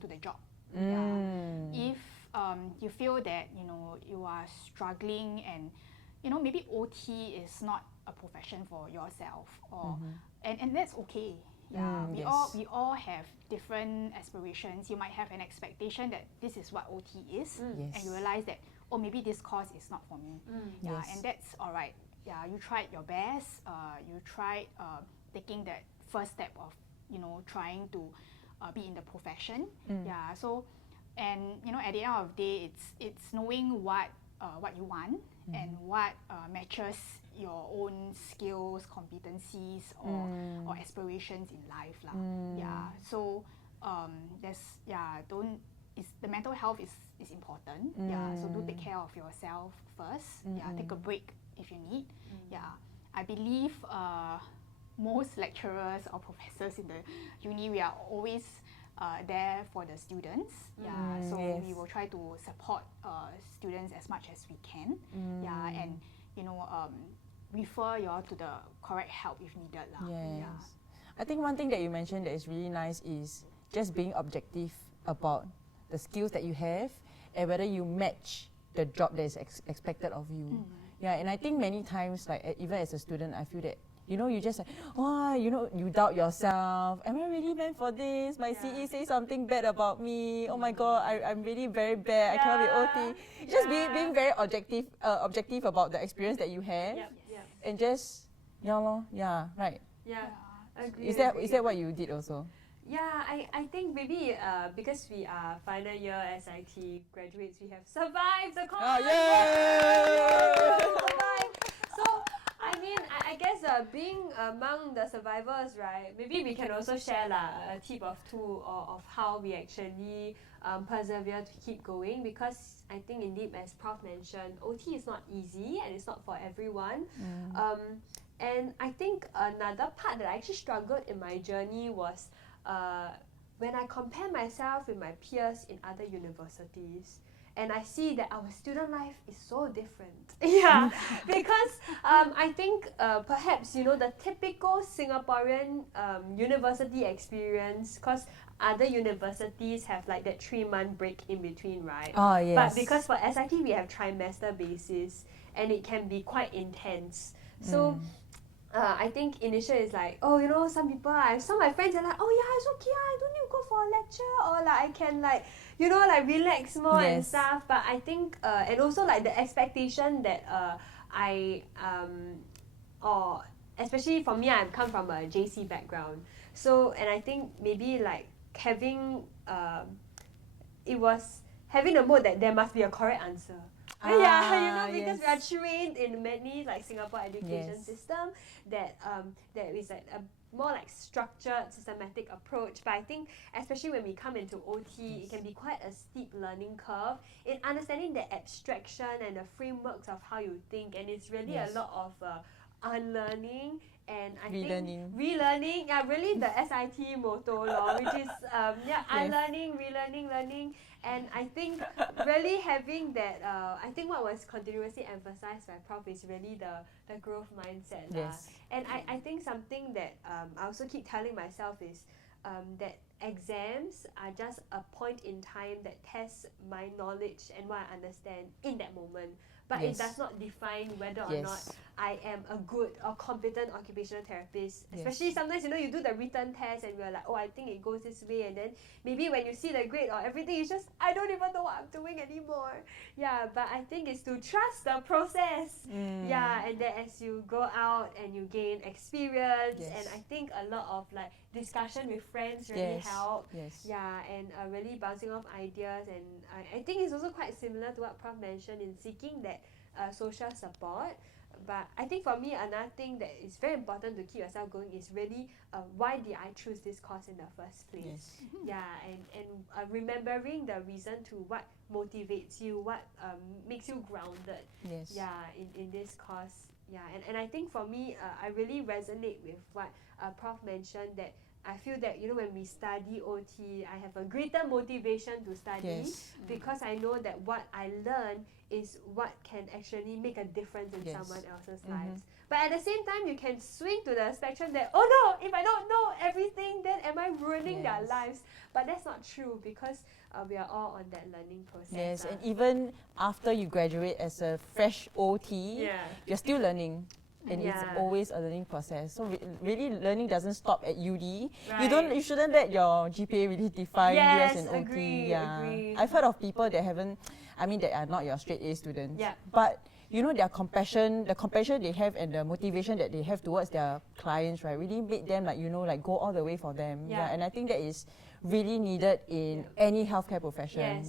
to the job. If you feel that you are struggling and maybe OT is not a profession for yourself, or and that's okay. We all have different aspirations. You might have an expectation that this is what OT is, and you realize that maybe this course is not for me. And that's all right. You tried your best. You tried taking that first step of trying to be in the profession. So and at the end of the day, it's knowing what you want and what matches your own skills, competencies, or aspirations in life So the mental health is important. So do take care of yourself first. Take a break if you need. I believe most lecturers or professors in the uni, we are always there for the students. So we will try to support students as much as we can. And refer you all to the correct help if needed. I think one thing that you mentioned that is really nice is just being objective about the skills that you have and whether you match the job that is expected of you. And I think many times, like even as a student, I feel that you just like, you doubt yourself. Am I really meant for this? My CE says something bad about me. Oh my God, I'm really very bad. I cannot be OT. Just being very objective about the experience that you have, and just right. Agree. Is that what you did also? I think maybe because we are final year SIT graduates, we have survived the course. So I guess being among the survivors, right, maybe we can also share a tip of two of how we actually persevere to keep going, because I think indeed, as Prof mentioned, OT is not easy and it's not for everyone. And I think another part that I actually struggled in my journey was when I compare myself with my peers in other universities, and I see that our student life is so different. Because I think perhaps the typical Singaporean university experience, because other universities have like that 3-month break in between, right? Oh, yes. But because for SIT we have trimester basis and it can be quite intense. So I think initially it's like, oh, you know, some of my friends are like, oh yeah, it's okay, I don't need to go for a lecture, or like I can like, you know, like relax more and stuff. But I think and also like the expectation that or especially for me, I come from a JC background, so and I think maybe like having it was having the mode that there must be a correct answer. Yeah, you know, because we are trained in many like Singapore education system that there is a more like structured, systematic approach. But I think especially when we come into OT, it can be quite a steep learning curve in understanding the abstraction and the frameworks of how you think, and it's really a lot of unlearning and I think relearning. Yeah, really the SIT motto, which is unlearning, relearning, learning. And I think really having that, I think what was continuously emphasized by Prof is really the growth mindset. And I think something that I also keep telling myself is that exams are just a point in time that tests my knowledge and what I understand in that moment. But it does not define whether or not I am a good or competent occupational therapist. Especially sometimes, you know, you do the written test and we're like, oh, I think it goes this way. And then maybe when you see the grade or everything, it's just, I don't even know what I'm doing anymore. Yeah, but I think it's to trust the process. Yeah, and then as you go out and you gain experience, and I think a lot of like discussion with friends really help. Yeah, and really bouncing off ideas. And I think it's also quite similar to what Prof mentioned in seeking that social support. But I think for me, another thing that is very important to keep yourself going is really why did I choose this course in the first place? Yeah, and remembering the reason to what motivates you, what makes you grounded. Yeah, in this course. Yeah, and I think for me, I really resonate with what Prof mentioned, that I feel that, you know, when we study OT, I have a greater motivation to study because I know that what I learn is what can actually make a difference in someone else's lives. But at the same time, you can swing to the spectrum that, oh no, if I don't know everything, then am I ruining their lives? But that's not true, because we are all on that learning process. And even after you graduate as a fresh OT, you're still learning. And it's always a learning process. So really, learning doesn't stop at UD. You shouldn't let your GPA really define you as an OT. Agree. I've heard of people that that are not your straight A students. But you know, their compassion, the compassion they have and the motivation that they have towards their clients, right, really made them go all the way for them. And I think that is really needed in any healthcare profession.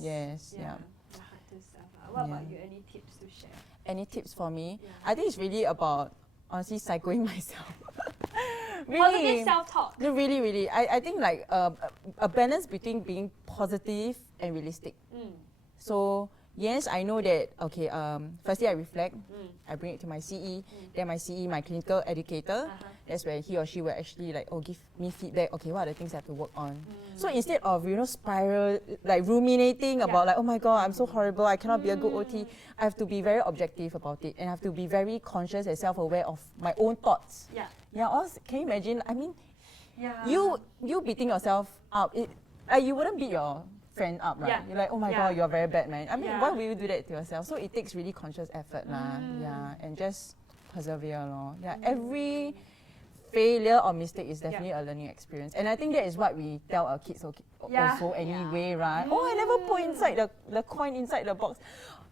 What about you? Any tips to share? Any tips for me? I think it's really about honestly psychoing myself. Positive self-talk. No, really. I think like a balance between being positive and realistic. So yes, I know that, okay, firstly I reflect, I bring it to my CE, then my CE, my clinical educator, that's where he or she will actually like, oh, give me feedback, okay, what are the things I have to work on? So instead of, you know, spiral, like ruminating about like, oh my God, I'm so horrible, I cannot be a good OT, I have to be very objective about it, and I have to be very conscious and self-aware of my own thoughts. Also, can you imagine, I mean, you beating yourself up, you wouldn't beat your friend up, right? You're like, oh my God, you're very bad, man. I mean, why will you do that to yourself? So it takes really conscious effort, and just persevere, every failure or mistake is definitely a learning experience, and I think that is what we tell our kids also anyway, right? Oh, I never put inside the coin inside the box.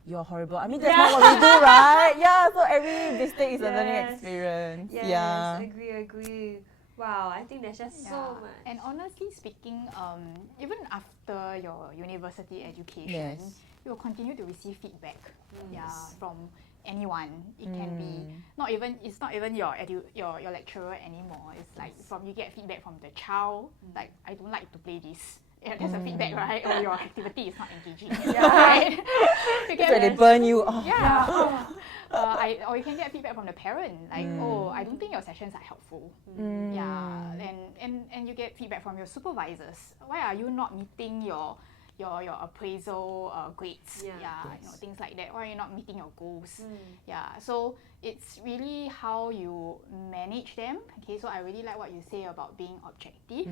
You're horrible. I mean, that's not what we do, right? So every mistake is a learning experience. Agree. Wow, I think there's just so much. And honestly speaking, even after your university education, you will continue to receive feedback from anyone. It can be it's not even your lecturer anymore. It's like you get feedback from the child, like, I don't like to play this. That's a feedback, right? Or your activity is not engaging. Right? Where they burn you. Or you can get feedback from the parent, like, oh, I don't think your sessions are helpful. And you get feedback from your supervisors. Why are you not meeting your your appraisal grades, Yeah. you know, things like that. Why are you not meeting your goals? Yeah, so it's really how you manage them. Okay, so I really like what you say about being objective,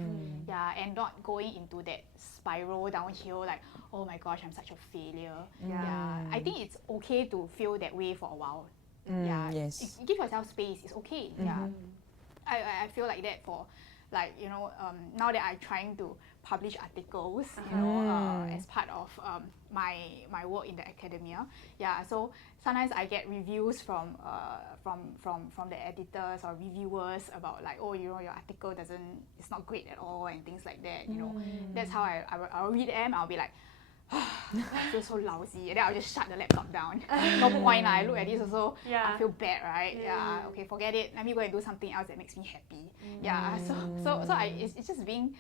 yeah, and not going into that spiral downhill like, oh my gosh, I'm such a failure. Yeah, I think it's okay to feel that way for a while. Yes. Give yourself space. It's okay. Yeah, I feel like that for, like, you know, now that I'm trying to publish articles, you know, as part of my work in the academia. Yeah, so sometimes I get reviews from the editors or reviewers about like, oh, you know, your article it's not great at all and things like that. You know, that's how I'll read them. I'll be like, I feel so lousy, and then I'll just shut the laptop down. No point. I look at this also, I feel bad, right? Yeah. Okay, forget it. Let me go and do something else that makes me happy. Yeah. So it's just being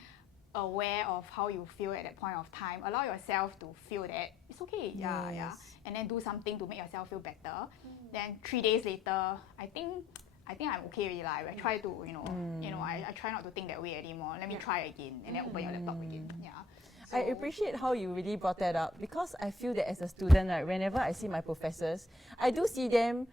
aware of how you feel at that point of time. Allow yourself to feel that it's okay. Yeah. And then do something to make yourself feel better. Then 3 days later, I think I'm okay already. I try to, I try not to think that way anymore. Let me try again, and then open your laptop again. Yeah. I appreciate how you really brought that up, because I feel that as a student, right, whenever I see my professors, I do see them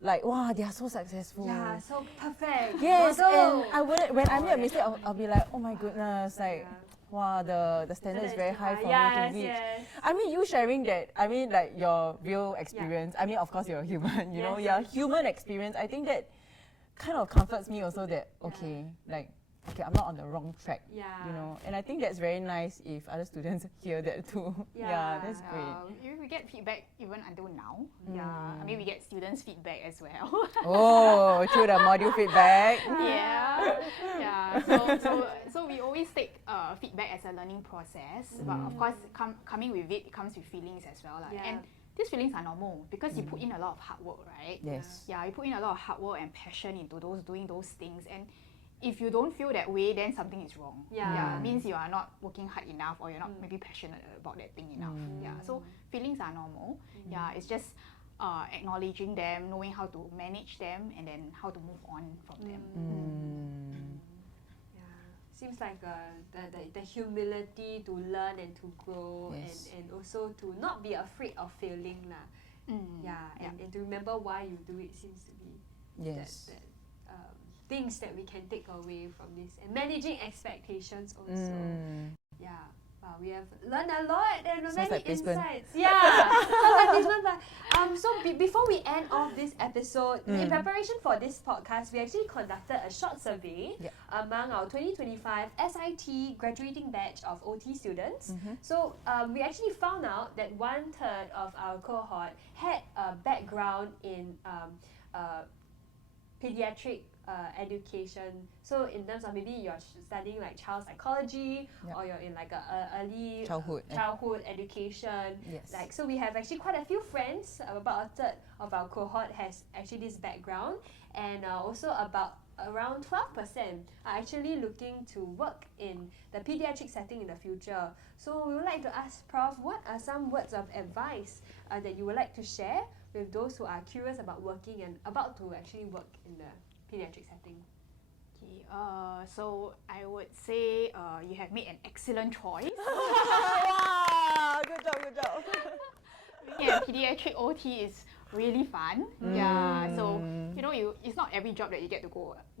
like, wow, they are so successful. Yeah, so perfect. Yes, Model. and when I make a mistake, I'll be like, oh my goodness, like, wow, the standard is very high for me to reach. I mean, you sharing that, I mean, like your real experience. I mean, of course, you're a human, you know, your human experience. I think that kind of comforts me also that, okay, like, okay, I'm not on the wrong track, you know. And I think that's very nice if other students hear that too. Yeah, that's great. We get feedback even until now. Yeah, I mean, we get students' feedback as well. Oh, through the module feedback. So we always take feedback as a learning process, but of course, coming with it comes with feelings as well. And these feelings are normal because you put in a lot of hard work, right? Yes. Yeah, you put in a lot of hard work and passion into doing those things, and if you don't feel that way, then something is wrong. It means you are not working hard enough, or you're not maybe passionate about that thing enough. So feelings are normal. It's just acknowledging them, knowing how to manage them, and then how to move on from them. Seems like the humility to learn and to grow, and also to not be afraid of failing. And to remember why you do it seems to be that things that we can take away from this, and managing expectations also. We have learned a lot and many insights. So before we end off this episode, in preparation for this podcast, we actually conducted a short survey among our 2025 SIT graduating batch of OT students. So we actually found out that 1/3 of our cohort had a background in paediatric education. So in terms of maybe you're studying like child psychology, or you're in like a early childhood education. Like, so we have actually quite a few friends. About 1/3 of our cohort has actually this background, and also about around 12% are actually looking to work in the pediatric setting in the future. So we would like to ask Prof, what are some words of advice that you would like to share with those who are curious about working and about to actually work in the pediatric setting? Okay, so I would say you have made an excellent choice. Wow, good job. Being a pediatric OT is really fun. So you know, it's not every job that you get to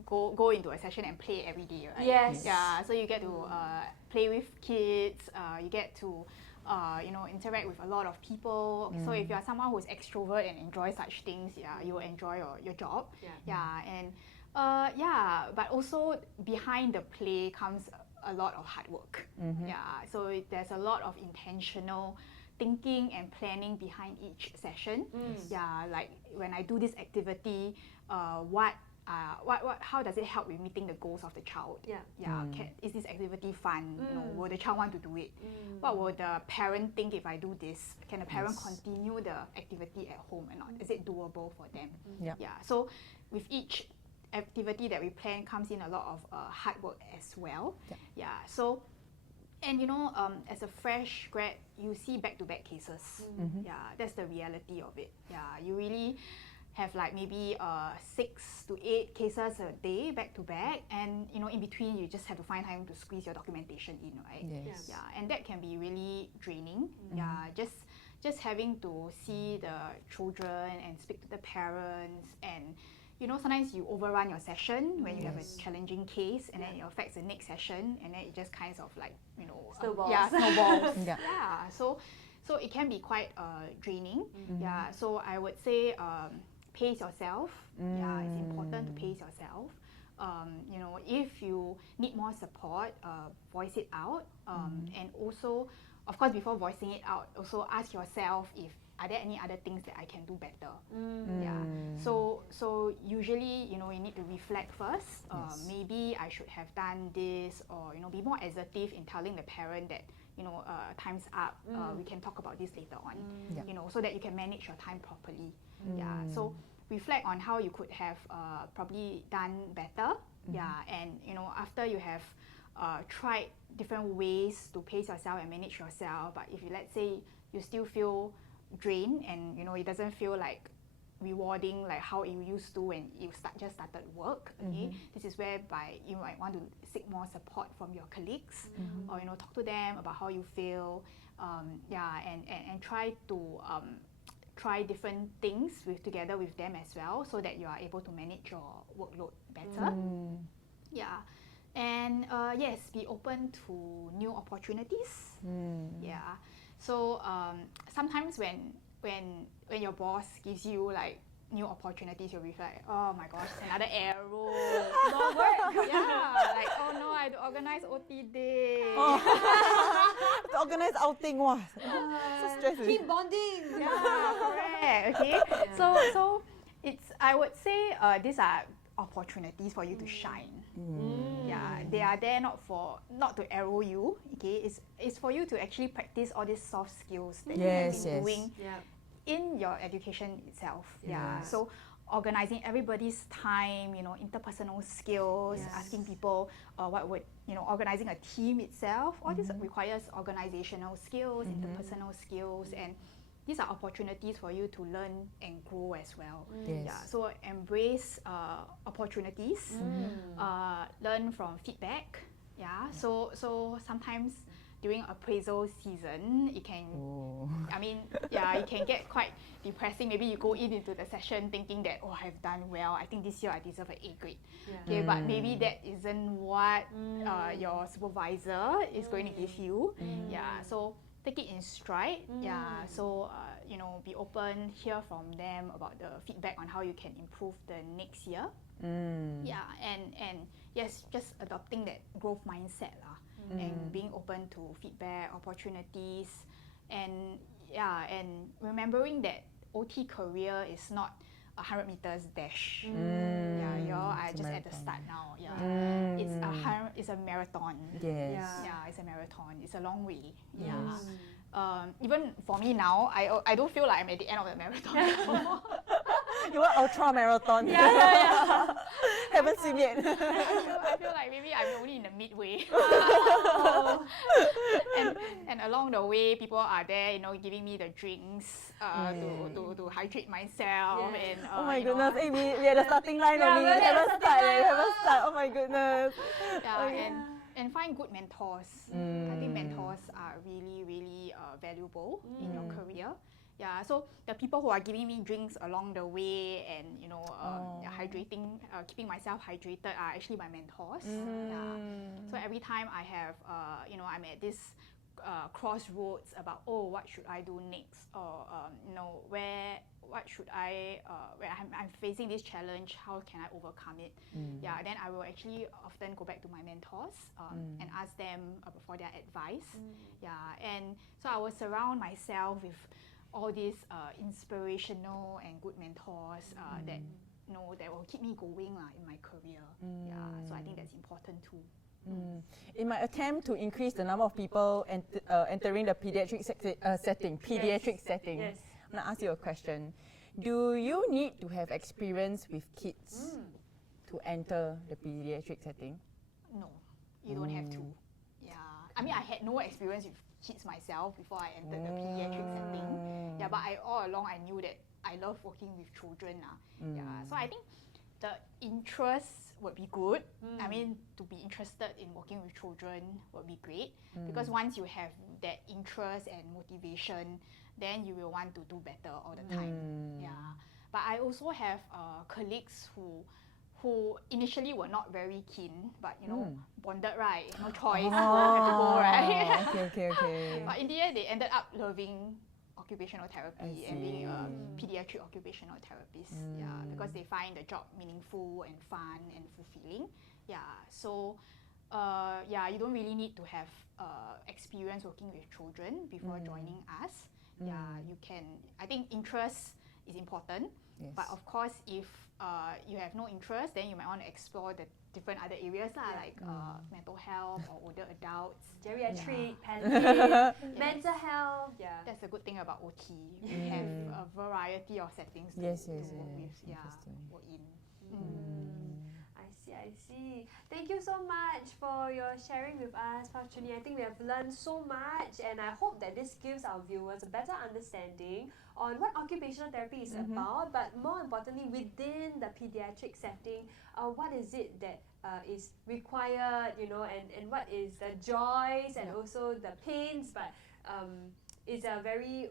go into a session and play every day, right? So you get to play with kids. You get to interact with a lot of people. So if you're someone who's extrovert and enjoys such things, you will enjoy your job. But also behind the play comes a lot of hard work. So there's a lot of intentional thinking and planning behind each session. Like when I do this activity, how does it help with meeting the goals of the child? Is this activity fun? Will the child want to do it? What will the parent think if I do this? Can the parent continue the activity at home or not? Is it doable for them? So with each activity that we plan comes in a lot of hard work as well. So, and as a fresh grad, you see back-to-back cases. That's the reality of it. You really have like maybe 6 to 8 cases a day back to back, and in between you just have to find time to squeeze your documentation in, right? Yes. Yeah, and that can be really draining. Yeah, just having to see the children and speak to the parents, and sometimes you overrun your session when you have a challenging case, and then it affects the next session, and then it just kind of like snowballs. Snowballs. Yeah. Yeah. So it can be quite draining. Yeah. So I would say pace yourself. Yeah, it's important to pace yourself. If you need more support, voice it out. And also, of course, before voicing it out, also ask yourself if are there any other things that I can do better. Yeah. So usually, you need to reflect first. Maybe I should have done this, or be more assertive in telling the parent that time's up. We can talk about this later on. So that you can manage your time properly. Yeah. So reflect on how you could have probably done better. Yeah. And after you have tried different ways to pace yourself and manage yourself, but if you, let's say, you still feel drained and it doesn't feel like rewarding like how you used to when you just started work, okay, this is whereby you might want to seek more support from your colleagues, or talk to them about how you feel, and try to try different things together with them as well, so that you are able to manage your workload better. Yeah. And yes, be open to new opportunities. Yeah. So sometimes when your boss gives you like new opportunities, you'll be like, oh my gosh, another arrow. More work. Yeah, like, oh no, I had to organize OT day. To organize outing, wow. So stressful. Team bonding. Yeah, correct. Okay. So I would say these are opportunities for you to shine. Yeah, they are there not to arrow you. Okay, it's for you to actually practice all these soft skills that you have been doing in your education itself. Yeah. So organizing everybody's time, interpersonal skills, asking people what would, organizing a team itself. All this requires organizational skills, interpersonal skills, and these are opportunities for you to learn and grow as well. Yes. Yeah, so embrace opportunities, learn from feedback. Yeah, so sometimes during appraisal season, it can, it can get quite depressing. Maybe you go into the session thinking that, oh, I've done well. I think this year I deserve an A grade. Okay, but maybe that isn't what your supervisor is going to give you. Yeah, so take it in stride. Yeah, so be open, hear from them about the feedback on how you can improve the next year. Yeah, and yes, just adopting that growth mindset and being open to feedback, opportunities, and remembering that OT career is not 100 meters dash. Yeah, you all are just at the start now. Yeah, it's a marathon. Yes. Yeah, it's a marathon. It's a long way. Yeah. Even for me now, I don't feel like I'm at the end of the marathon. You want ultra marathon? Haven't seen yet. I feel like maybe I'm only in the midway. And along the way, people are there, giving me the drinks to hydrate myself. And oh my goodness, hey, we are the starting line only. We haven't started. Oh my goodness. Yeah, and find good mentors. I think mentors are really, really valuable in your career. Yeah, so the people who are giving me drinks along the way and hydrating, keeping myself hydrated are actually my mentors. Yeah. So every time I have, I'm at this crossroads about what should I do next, or what should I when I'm facing this challenge, how can I overcome it? Yeah, then I will actually often go back to my mentors and ask them for their advice. Yeah, and so I will surround myself with all these inspirational and good mentors that that will keep me going in my career. Yeah, so I think that's important too. In my attempt to increase the number of people entering the pediatric setting, I'm going to ask you a question. Do you need to have experience with kids to enter the pediatric setting? No, you don't have to. Yeah, I mean, I had no experience with hits myself before I entered the pediatric setting. Yeah, but all along I knew that I love working with children. Yeah, so I think the interest would be good. I mean, to be interested in working with children would be great, because once you have that interest and motivation, then you will want to do better all the time. Yeah, but I also have colleagues who initially were not very keen, but bonded, right? No choice, have to go, right? Okay. But in the end, they ended up loving occupational therapy and being a paediatric occupational therapist. Yeah, because they find the job meaningful and fun and fulfilling. Yeah, so you don't really need to have experience working with children before joining us. Yeah, you can. I think interest is important. Yes. But of course, if you have no interest, then you might want to explore the different other areas like mental health or older adults, geriatric, paediatric, mental health. Yeah, that's a good thing about OT. We have a variety of settings to work with. Yeah, work in. I see. Thank you so much for your sharing with us, Prof Chun Yi. I think we have learned so much, and I hope that this gives our viewers a better understanding on what occupational therapy is about, but more importantly, within the pediatric setting, what is it that is required, and what is the joys and also the pains, but it's a very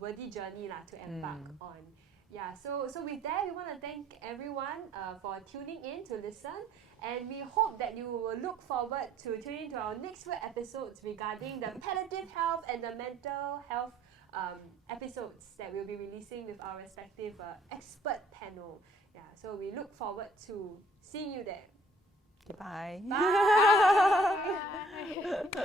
worthy journey to embark on. Yeah, so with that, we want to thank everyone for tuning in to listen, and we hope that you will look forward to tuning into our next few episodes regarding the palliative health and the mental health episodes that we'll be releasing with our respective expert panel. Yeah, so we look forward to seeing you there. Goodbye. Bye. Bye.